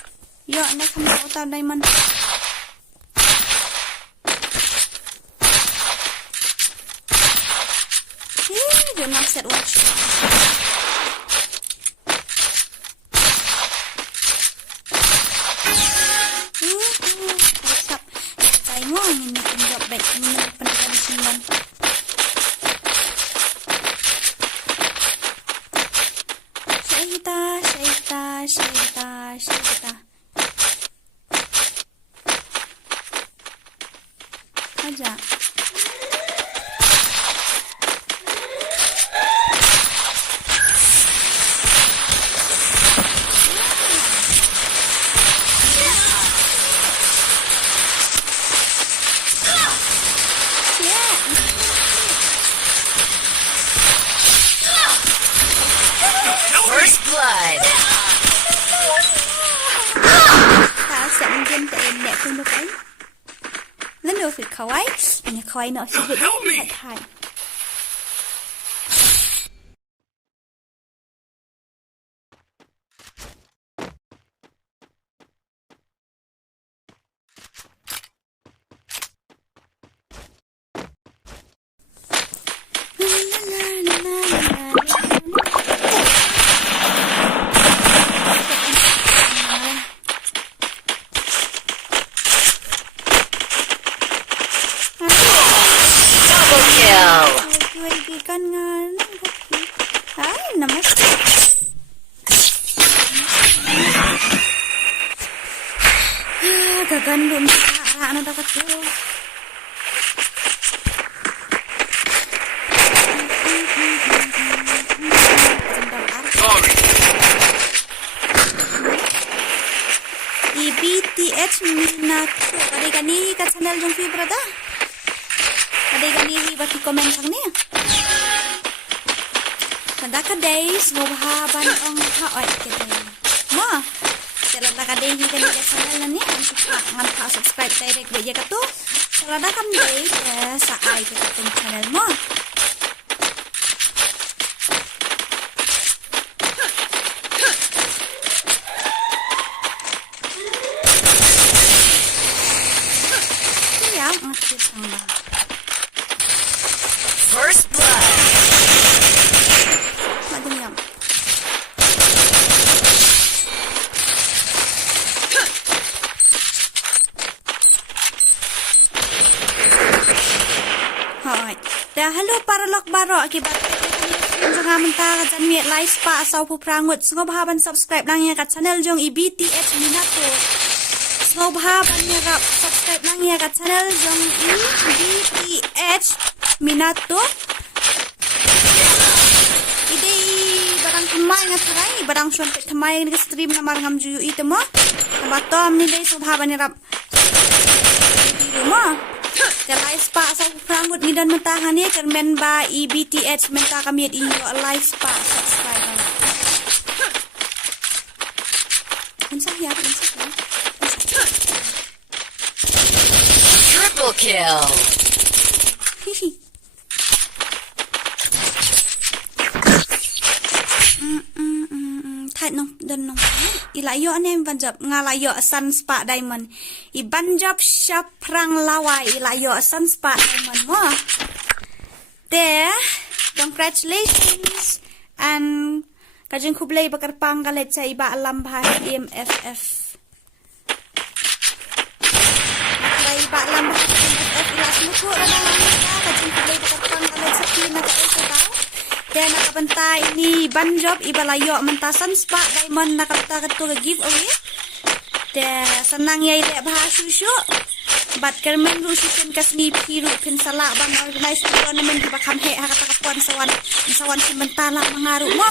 ya na kam ta diamond dia nak set watch ini penjawab baik ini pendidikan sembilan Syaita aja First blood. ta sẽ nhân tệ đẹp hơn được đấy lần đầu phải khói nhà khói nó sẽ bị hại kan ngan hai namaste gagan belum anak dapat tuh BTH Minato. Kadai kani ka channel jong fi brada. Kadai kani hi ba ki comment sang ni. Kada kadai ngobha ban ong ha oi kedai. Mo. Selada kadai hi kani ka channel na ni ngan pa subscribe direct ba ya ka tu. Selada kam dai sa ai ka tung channel mo. First blood. Madam. Hai. Dah halo para lok baro akibat jangan mentah jan mi live spa asau pu prangut ngob haban subscribe lang ya kat channel jong BTH Minato. Ngob haban ya kat subscribe lang ya kat channel jong BTH Minato. Ide barang kemai ngatarai barang syontek kemai ni stream namar ngam juyu itu mo. Batom ni dai ngob haban ya rap. Di rumah. Live spa sa prangut ni dan mentahan ni kermen ba BTH menta kami at inyo live spa subscriber. Unsa ya? Triple kill. Hihi. Thait nong dan nong. Ilayo nem banjab ngalayo sun spa diamond. Ibanjab siya prang laway ilayo sun spa diamond mo. There, congratulations and kajeng kublay bakar panggalit sa iba alam bahas MFF. Bakar iba alam bahas MFF ilas mo ko kajeng kublay bakar panggalit sa pinaka-isa daw. Then nakabantay ni Banjob ibalayo mentasan spa diamond nakabanta kadto ka giveaway. De senang yai le bahasu syu. Bat kermen rusikin kasni piru pin sala ban organize tournament di bakam he kata kapuan sawan sementara mengaru mo.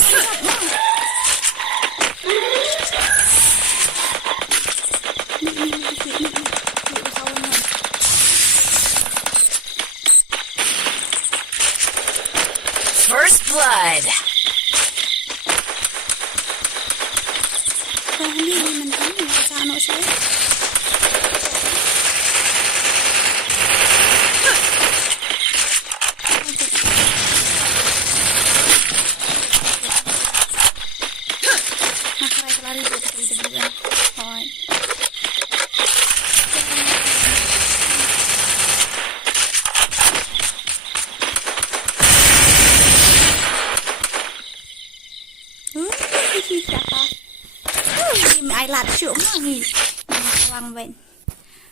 First blood. Ini mentang sa ano siya. Nakaray kelari dito sa ida. Hoy. Ai lạt trộm mà nghỉ Wang vậy.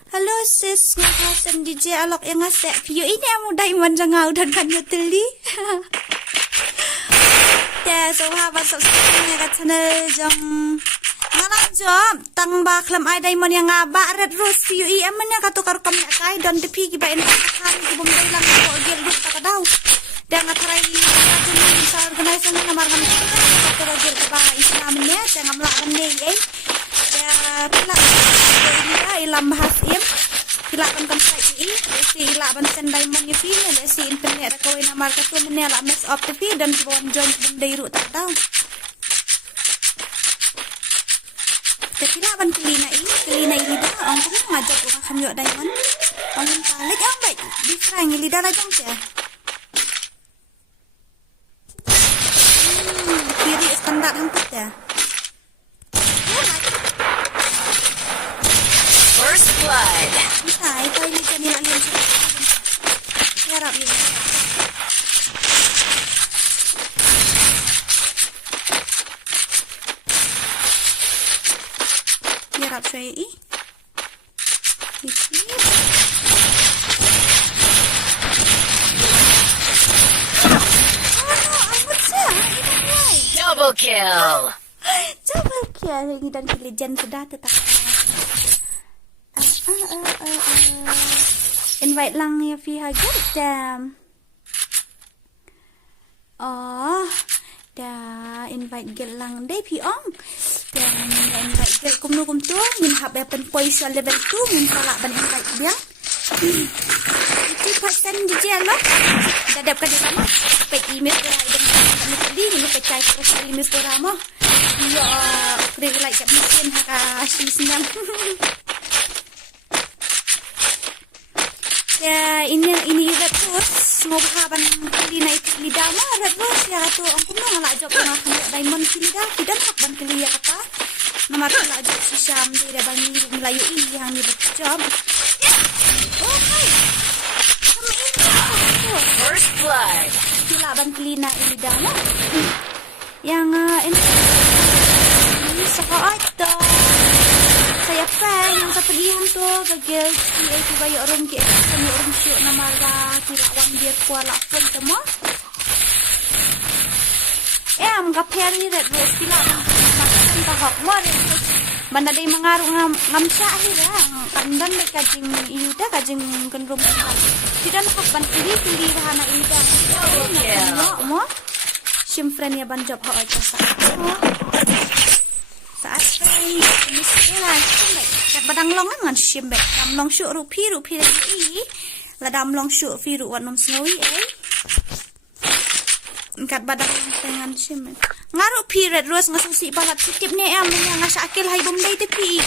Hello sis, ngapain DJ alok yang ngasek video ini amu diamond jangau dan kanyo teli. Ya, so habat subscribe kat channel jong ngalang jom tang ba klam ai diamond yang ngaba red rose video i amanya katukar kom nak kai don tepi ki ba en kan ki bom dai lang ko gel lut ta daw. Dan ngatarai rajin sa organization na margan ko gel ba islamnya jangan melakukan ni pila ilam bahas im pila kan sai si ila ban sen diamond ni fi ne si internet ko ina marka tu menela mess up tu fi dan bon join bendai ru tak tahu pila ban kelina ini dah orang tu ngajak orang kamyo diamond orang balik ang baik di frang ili dah lajang ya kiri standar hampir ya. First blood. Ay, tayo ni kanila yun. Harap yun. Harap siya eh. Double kill. Double kill. Dan legend sudah tetap. Invite lang ya fi hajar dam. Oh, da invite gel lang deh pi ong. Yang baik kum nu kum tu min hab pen pois level 2 min pala ban yang baik biang. Itu pasan di jelo. Dadap ka di sana. Pe email ko ay dan kami tadi ni pe cai ko sa email ko ramo. Yo kre like kat mesin ha si senang. Ya ini terus semoga ban kali na itu lidama terus ya tu angkum na la job na diamond kilida kidan hak ban kali ya kata nomor la job si Syam dia ban Melayu ini yang ni job. Oh hai. First blood. Sila ban kali na lidama. Yang ini sekolah tu. Saya fan yang kepergian tu gagil itu bayu room ke kami room syuk nama la kilawan dia kuala pun semua kapel ni red rose kila makan tahap mar mana dai mengaruh ngamsa hi dah kandan dai kajing iu dah kajing kan room tidak nak ban kiri hana ini dah mo sim friend ya ban job ha aja saat ini misalnya kat badang long ngan simbek dam long syuk rupi lagi la dam long syuk fi ru wanom snowy kat badang dengan simbek ngaru pi red rose ngasusi balat titip ne am yang ngasa akil hai bom dai tepi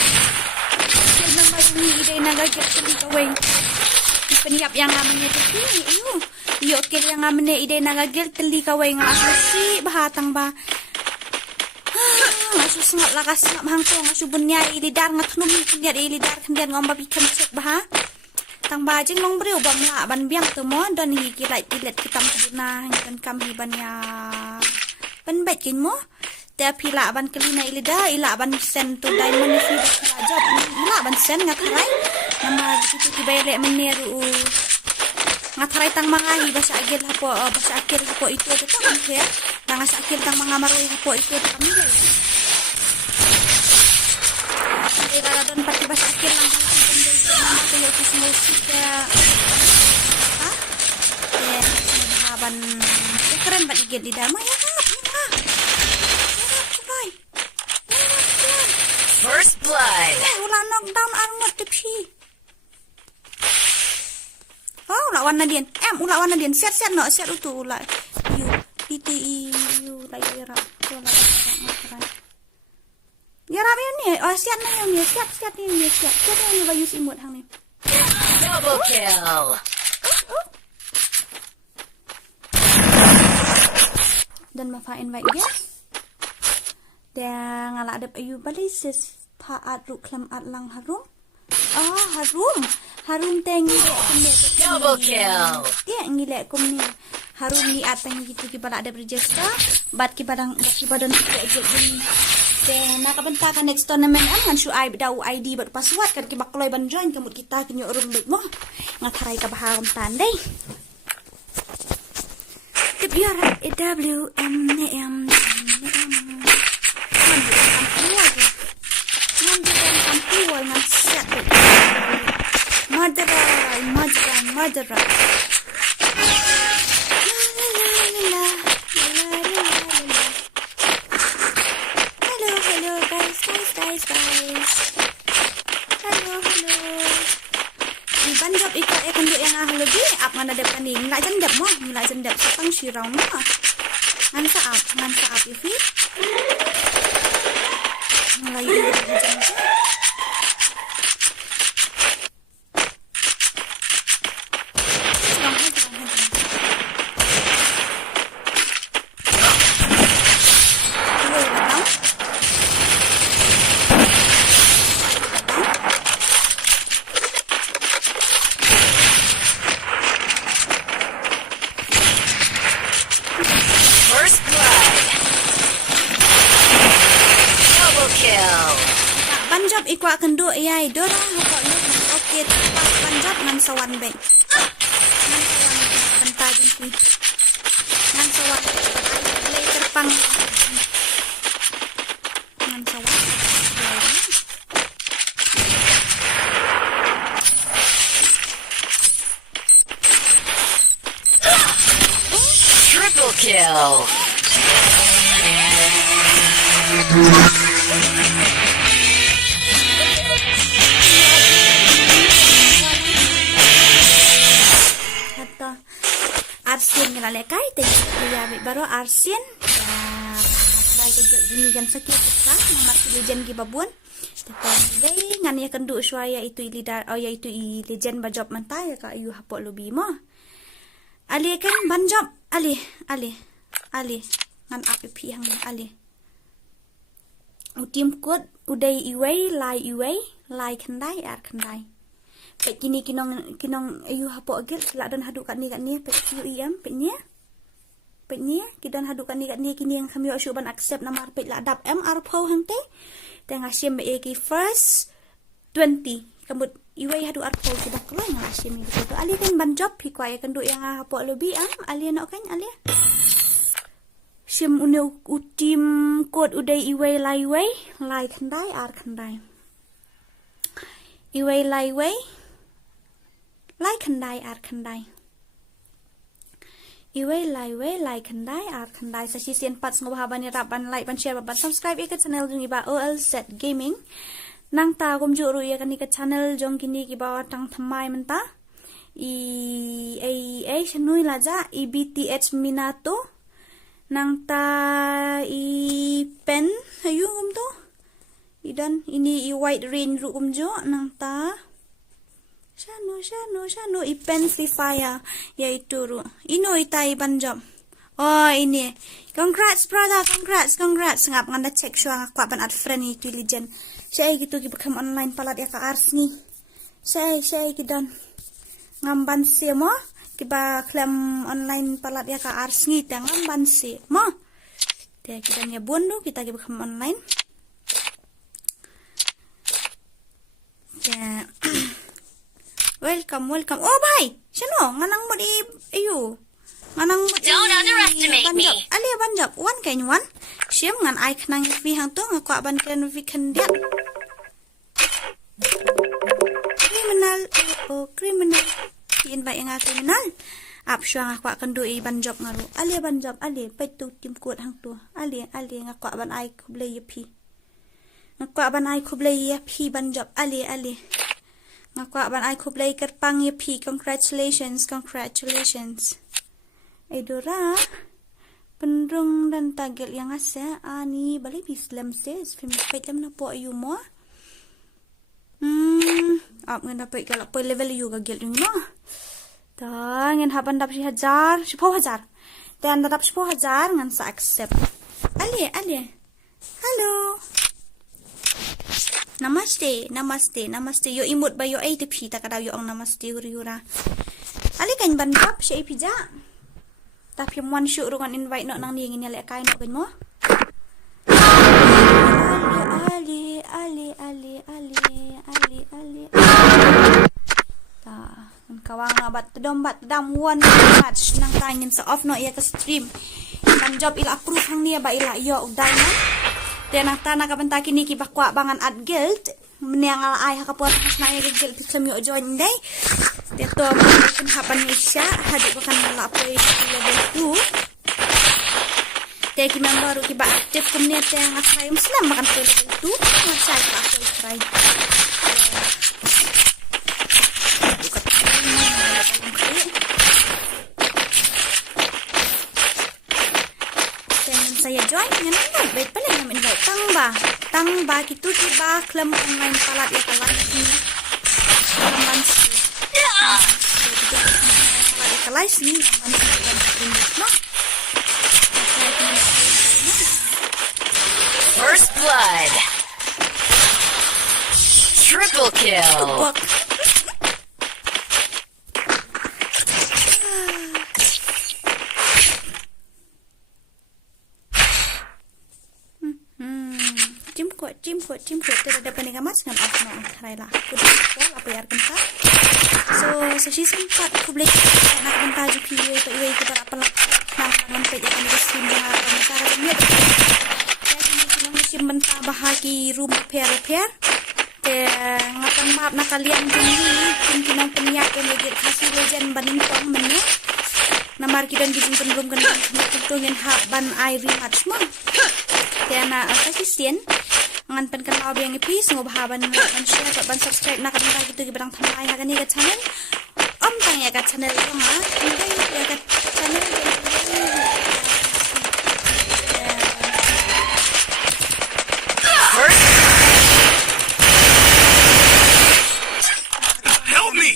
kena mai ide naga get teli kaweng peniap yang namanya tepi yo kel yang namanya ide naga gel teli kaweng ngasusi bahatang ba Asu sengat lakas sengat mahangkong asu bunyai lidar ngatnum kendiat lidar kendiat ngomba bikin cek bah tang bajing long breu bam la ban biang tu mo don hi ki lai pilet kitam kuduna kan kam hi ban ya ban bet kin mo te pila ban kelina ilida ila ban sen tu diamond fi la job ila ban sen ngatrai nama situ ki bayre meneru ngatrai tang mangahi basa agil hapo itu tu kan ya tang sakil tang mangamaroi hapo itu kami ya kalau don pati bas akhir lang kayo musik ya haban keren banget igel di dama ya First blood. Ulah knockdown armor tepi ulah warna dian ulah warna dian set no set utu ulah yu lagi ra ya rapi ni, siap na yang ni, siap yang bayu imut hang ni. Double kill. Dan mafain baik dia. Dan ngala ada ayu balisis paat ru klam at lang harum. Harum tengi Double kill. Dia ngilek kum ni. Harum ni at tengi gitu ki bala ada berjesta, bat ki badan ajak ni. Dan nakabentakan next tournament ngan syuai daw ID bat password kan kibakloy ban join kamut kita kinyo room bit mo ngataray ka bahagam tanday kebiara EWM ngan set madarai guys. Hello. Ban job ika akan do yang ahlo bi ap mana dep kan ngila jendep mo ngila jendep sapang sirau mo ngan sa ap ifi mulai jendep Panjab ikwa kendo ai dora hoko lu oke panjab ngan sawan beng ngan sawan pentajam ki ngan sawan lay terpang ngan sawan Triple kill. ngala kai te ya baro arsin try ke gini jan sakit ka nomor legend ki babun tekan dei ngan ya kendu swaya itu leader ya itu legend bajob mantai ka ayu hapok lubi mo ali kan banjob ali ngan api pi hang ali utim kod udai iwei lai khandai ar khandai pe kini kinong ayu hapok gel la dan hadu kat ni pe yu iam pe nia kidan hadu kat ni kini yang kami syuban accept namar pe la dap mr pho hang te tengah sim be ki first 20 kambut iwei hadu ar pho kita kelai ngal sim ni tu ali kan ban job pi kwai kan du yang hapok lobi ali nak kan ali sim une utim kod udai iwei lai khandai ar khandai iwei lai khandai ar khandai iwei lai khandai ar khandai sa si sian pat ngob haban rap ban like ban share ban subscribe ikat channel jung iba OLZ gaming nang ta gom ju ru ya kan ikat channel jong kini ki ba tang thamai menta i shanui laja ibth minato nang ta i pen hayu gum to idan ini i white rain ru gum jo nang ta Shano i pencilifier ya itu ru ino itai banjom oh ini congrats brother congrats ngap nganda check shua ngakwa ban at friend itu legend saya gitu ki bekam online palat ya ka ars ni saya kidan ngamban si mo kiba klam online palat ya ka ars ni tang ngamban si mo te kidan ya bondo kita ki bekam online ya Welcome. Oh, bhai. Shano, nganang mo di ayu. Nganang mo di. Don't underestimate me. Ali banjab. Wan kain wan. Siem ngan ai khnang fi hang to ngakwa ban kan fi khandiat. Criminal. Yin ba nga criminal. Ap shwa ngakwa kan do i banjab ngaru. Ali banjab ali petu tim kuat hang to. Ali ngakwa ban ai kuble yapi. Ngakwa ban ai kuble yapi banjab ali. Ngakwa ban ai kublai kat pang ya pi congratulations Edora pendrung dan tagel yang asa ani balik Islam says film paitam na po ayu mo ap ngan dapat galak po level yu gagel yung mo ta ngan haban dap 10,000 dan dap 10,000 ngan sa accept ali hello Namaste. Yo imut ba yo ay tipi ta kadaw yo ang namaste yura. Ali kan bandap siya ipija. Tapi one shoot rungan invite no nang ningin nila kain no mo. Ali. Ta, kawang bat dam one match nang tangin sa off no iya ka stream. Kan job ila approve hang niya ba ila yo uday na. Dan tanah kapan taki ni kibakwa bangan at guild menyangal ay hakapuat has na ay guild kisam yo join day dito mungkin hapan ni siya hadi bakan nala po level 2 teki member kiba active community yang asayum selam makan po level 2 masay ka po try saya join dengan invite pala naman invite tang ba kitu kiba klam online palat ya kalan ni mansi kalai ni no First blood. Triple kill. Cimkot tidak ada peningan mas ngam aku nak karai lah aku dah apa ya kenta so season 4 aku boleh nak kenta juga itu kita apa lah nak pe akan disim dengan cara dia jadi musim mentah bahagi rumah repair te ngapan map nak kalian jadi kinang penyak yang legit hasil legend banding tong menu namar kita dijin belum kena tentunya haban air match mah te na kasih ngan pen kan law biang ipis ngob haban man share ban subscribe na kan gitu gibrang thamai ha gani ga channel tang ya kat channel ko ma. Hindi ya kat channel ko. Help me!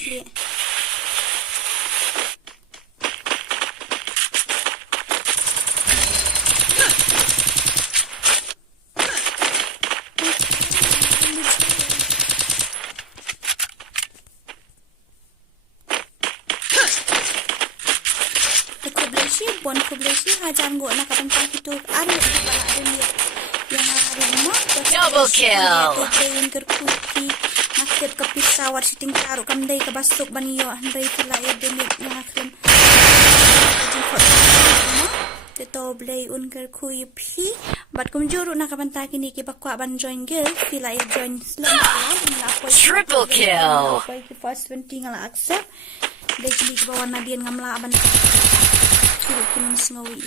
Bon kubleshi hajan go na kapanta itu ari pala ademi yang hari mo Double kill. to playin kerkuki nakit ka pisawar siting taru kamday ka basok baniyo andray pala ademi yang akhrin to play un kerkuy pi but kumjuru na kapanta kini ki bakwa ban join girl pila join slam Triple kill. First 20 ngala accept dai kini bawa na dian ngamla ban Kini sengawi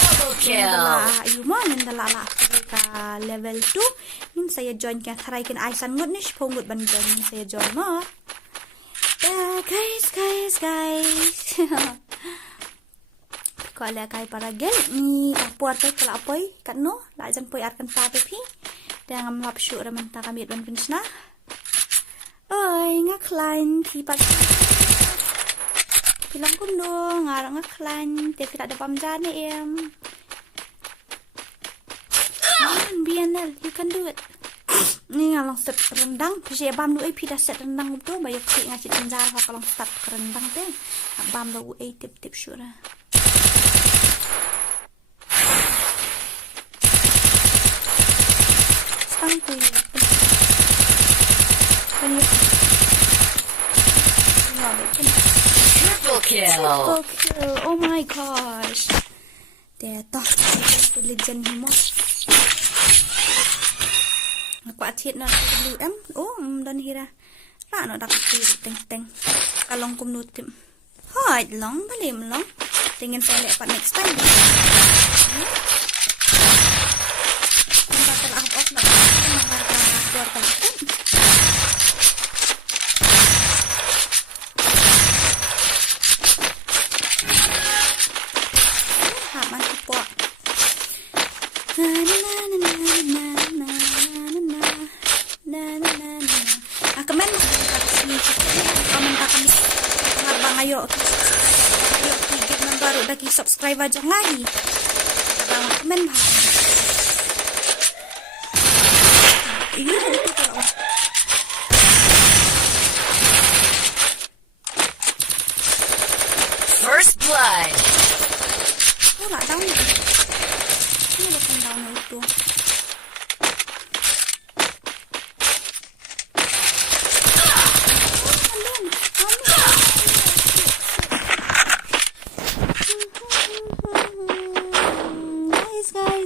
Double kill. Ayu mo nindala la ka level 2 min saya join ka try kin aisan ngot nish pongut ban join min saya join mo. Guys. Ko ala kai para gel ni apuar te kala apoi kat no la jan poi arkan pa te pi. Dan ngam lap syu raman ta kamit ban pinsna. Oi ngaklan ti pak Bilang kuno, ngarang ngaklan, dia tidak ada pamjane em. Bianel, you can do it. Ni ngalong set rendang, kasi abam lu pi dah set rendang tu, bayo klik ngaci tenjar ho kalong start rendang te. Abam lu tip syura. Stang ku. Triple kill. Oh my gosh. Dia toh legend mo. Aku atit na dulu em. Oh, dan hira. Ra no dak teng. Kalong kum nutim. Hai long balim long. Tingin saya lepat next time. Kita telah off na. Keluar kan. Ayo klik yang baru lagi subscribe aja lagi. Karena komen bahas. Ini itu kalau First blood. oh nggak tahu nih. Ini ada down itu.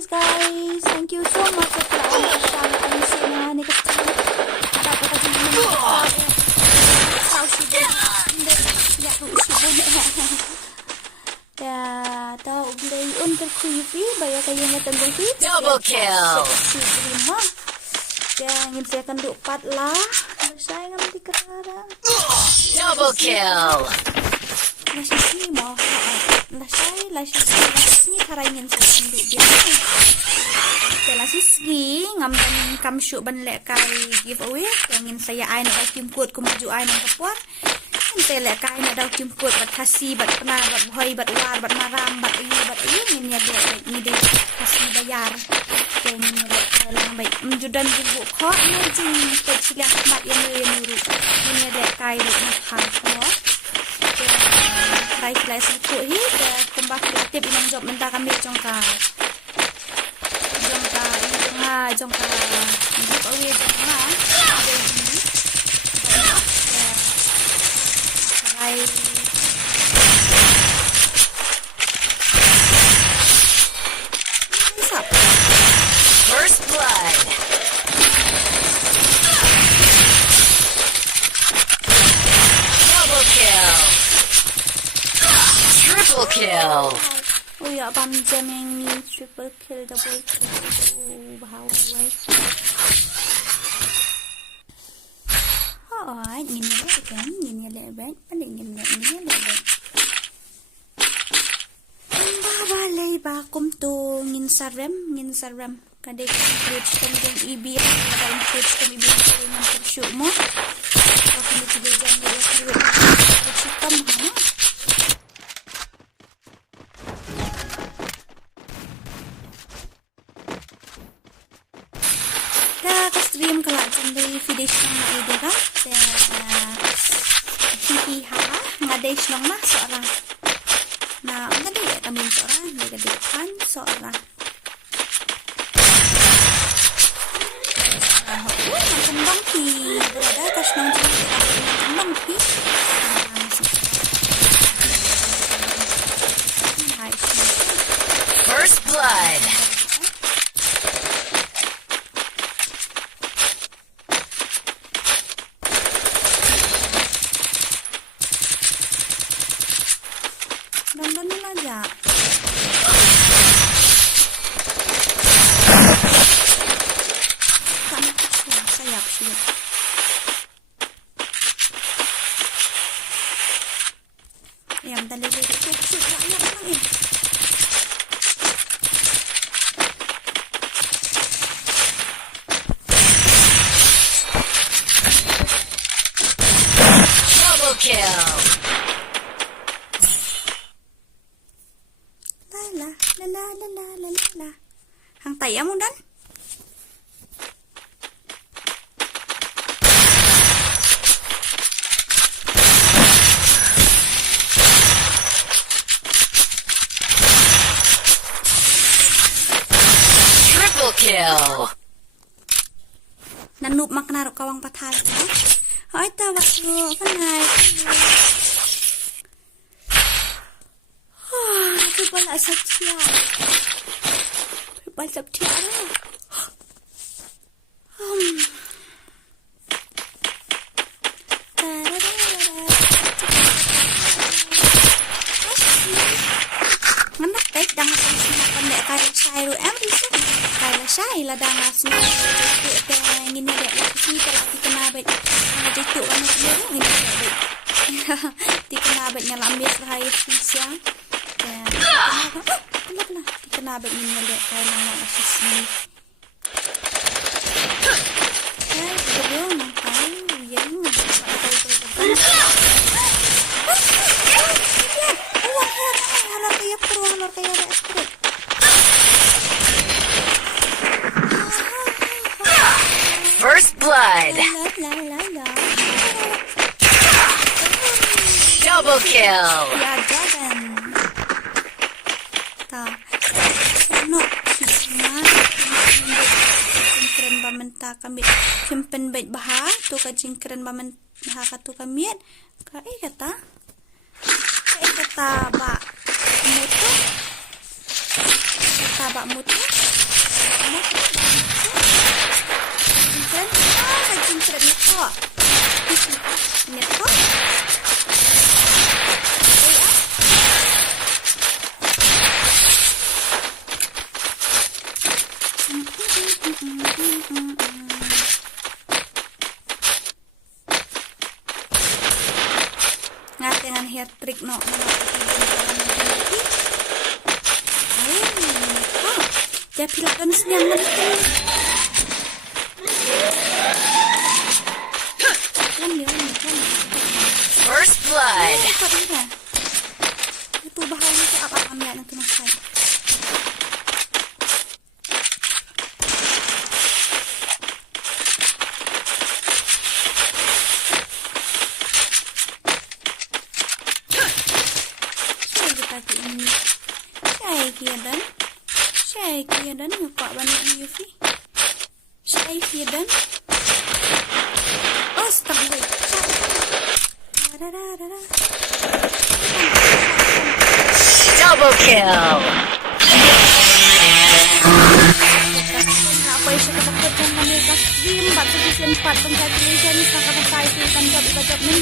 Guys, thank you so much for ya tahu beli untuk kuivi bayar kayu ngetan kuivi Double kill. ya ingin saya akan dupat lah saya ngambil kerara Double kill. nasi sini mau nasi sini cara ingin saya ambil dia nasi sini ngambil kamsyu ban lek kai giveaway yang ingin saya ain vacuum code kumaju ain ang kapuan saya lek kai na daw timput bat kasi bat pernah bat hoy bat war bat maram bat ayu ini dia ni dia kasi bayar yang ini lek lang baik menjudan buku kok ni jing kecil mat yang nuru ini dia kai lek makan semua kai kelas itu hi kembang kreatif inang job mentah kami jongka giveaway jongka First blood. Double kill. Triple kill. Oh ya, bam jam yang ni triple kill, double kill. Oh, bahawa. Alright, ini level kan, ini level. kum tu ngin sarem kadek coach kami jeng ibi kadang coach kami ibi dengan tersyuk mo aku ni tiga jam dia coach kam hana ka stream kala jendai video sama ide ka hihi ha ngadai nong mah seorang na ngadai ya kami seorang ngadai kan seorang macam bangki berada atas nong macam bangki First blood. Nonton aja. Kamu sayap sih. Yang tadi itu sudah ya ini. Double kill. La. Hang tay mo dan. Triple kill. Nanup maknaro kawang patal. Ay tawa ko kanay. Itu pala satya. Balap tiara. Nganak tek dang pandai kaya sayur everything. Kaya say la dang asna ke ngini dek si tapi kena bet. Ada itu anak dia ngini dek. Dikena bet nyalamir rahai siang. Kenapa ini lihat kayak nama asisnya? Belum tahu yang First blood. Double kill. Ya jangan. Tak. No, jingkren bamenta kami kimpen bait baha tu ka jingkren bamenta ka tu kami ka kata ba mutu kata ba mutu jingkren neko dengan hair trick no dia pilakan siang nanti First blood. Itu bahaya itu apa ambil nanti masai Saya dan ngekok banyak UV. Saya dan oh stop wait. Double kill. Apa isu kebetulan kami kasih 4 congratulations kakak saya kan job ni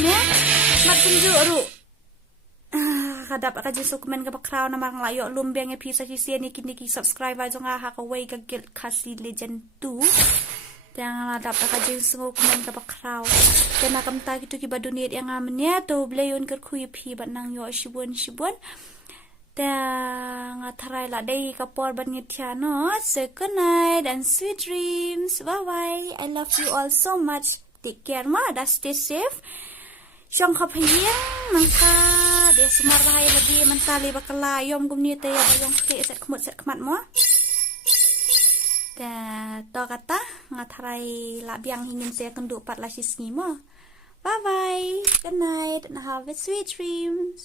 mat penjuru. Kadap ka jesu komen ka bakraw na marang layo lumbiang episode si ni kini subscribe aja nga ha ka way ka guild kasi legend 2 Jangan ladap ka jesu komen ka bakraw dan nakam ta gitu ki badunit yang amnya to blayon ker kuy pi bat nang yo shibun Ngatarai lah day kapor ban ngitiano. So good night and sweet dreams. Bye bye. I love you all so much. Take care ma. Dan stay safe. Syong kapayang mangka dia semar bahaya lagi mentali bakalayom gumni te yang ke set kemat mo. To kata ngatarai la biang ingin saya kenduk pat la sisngi mo. Bye bye. Good night and have a sweet dreams.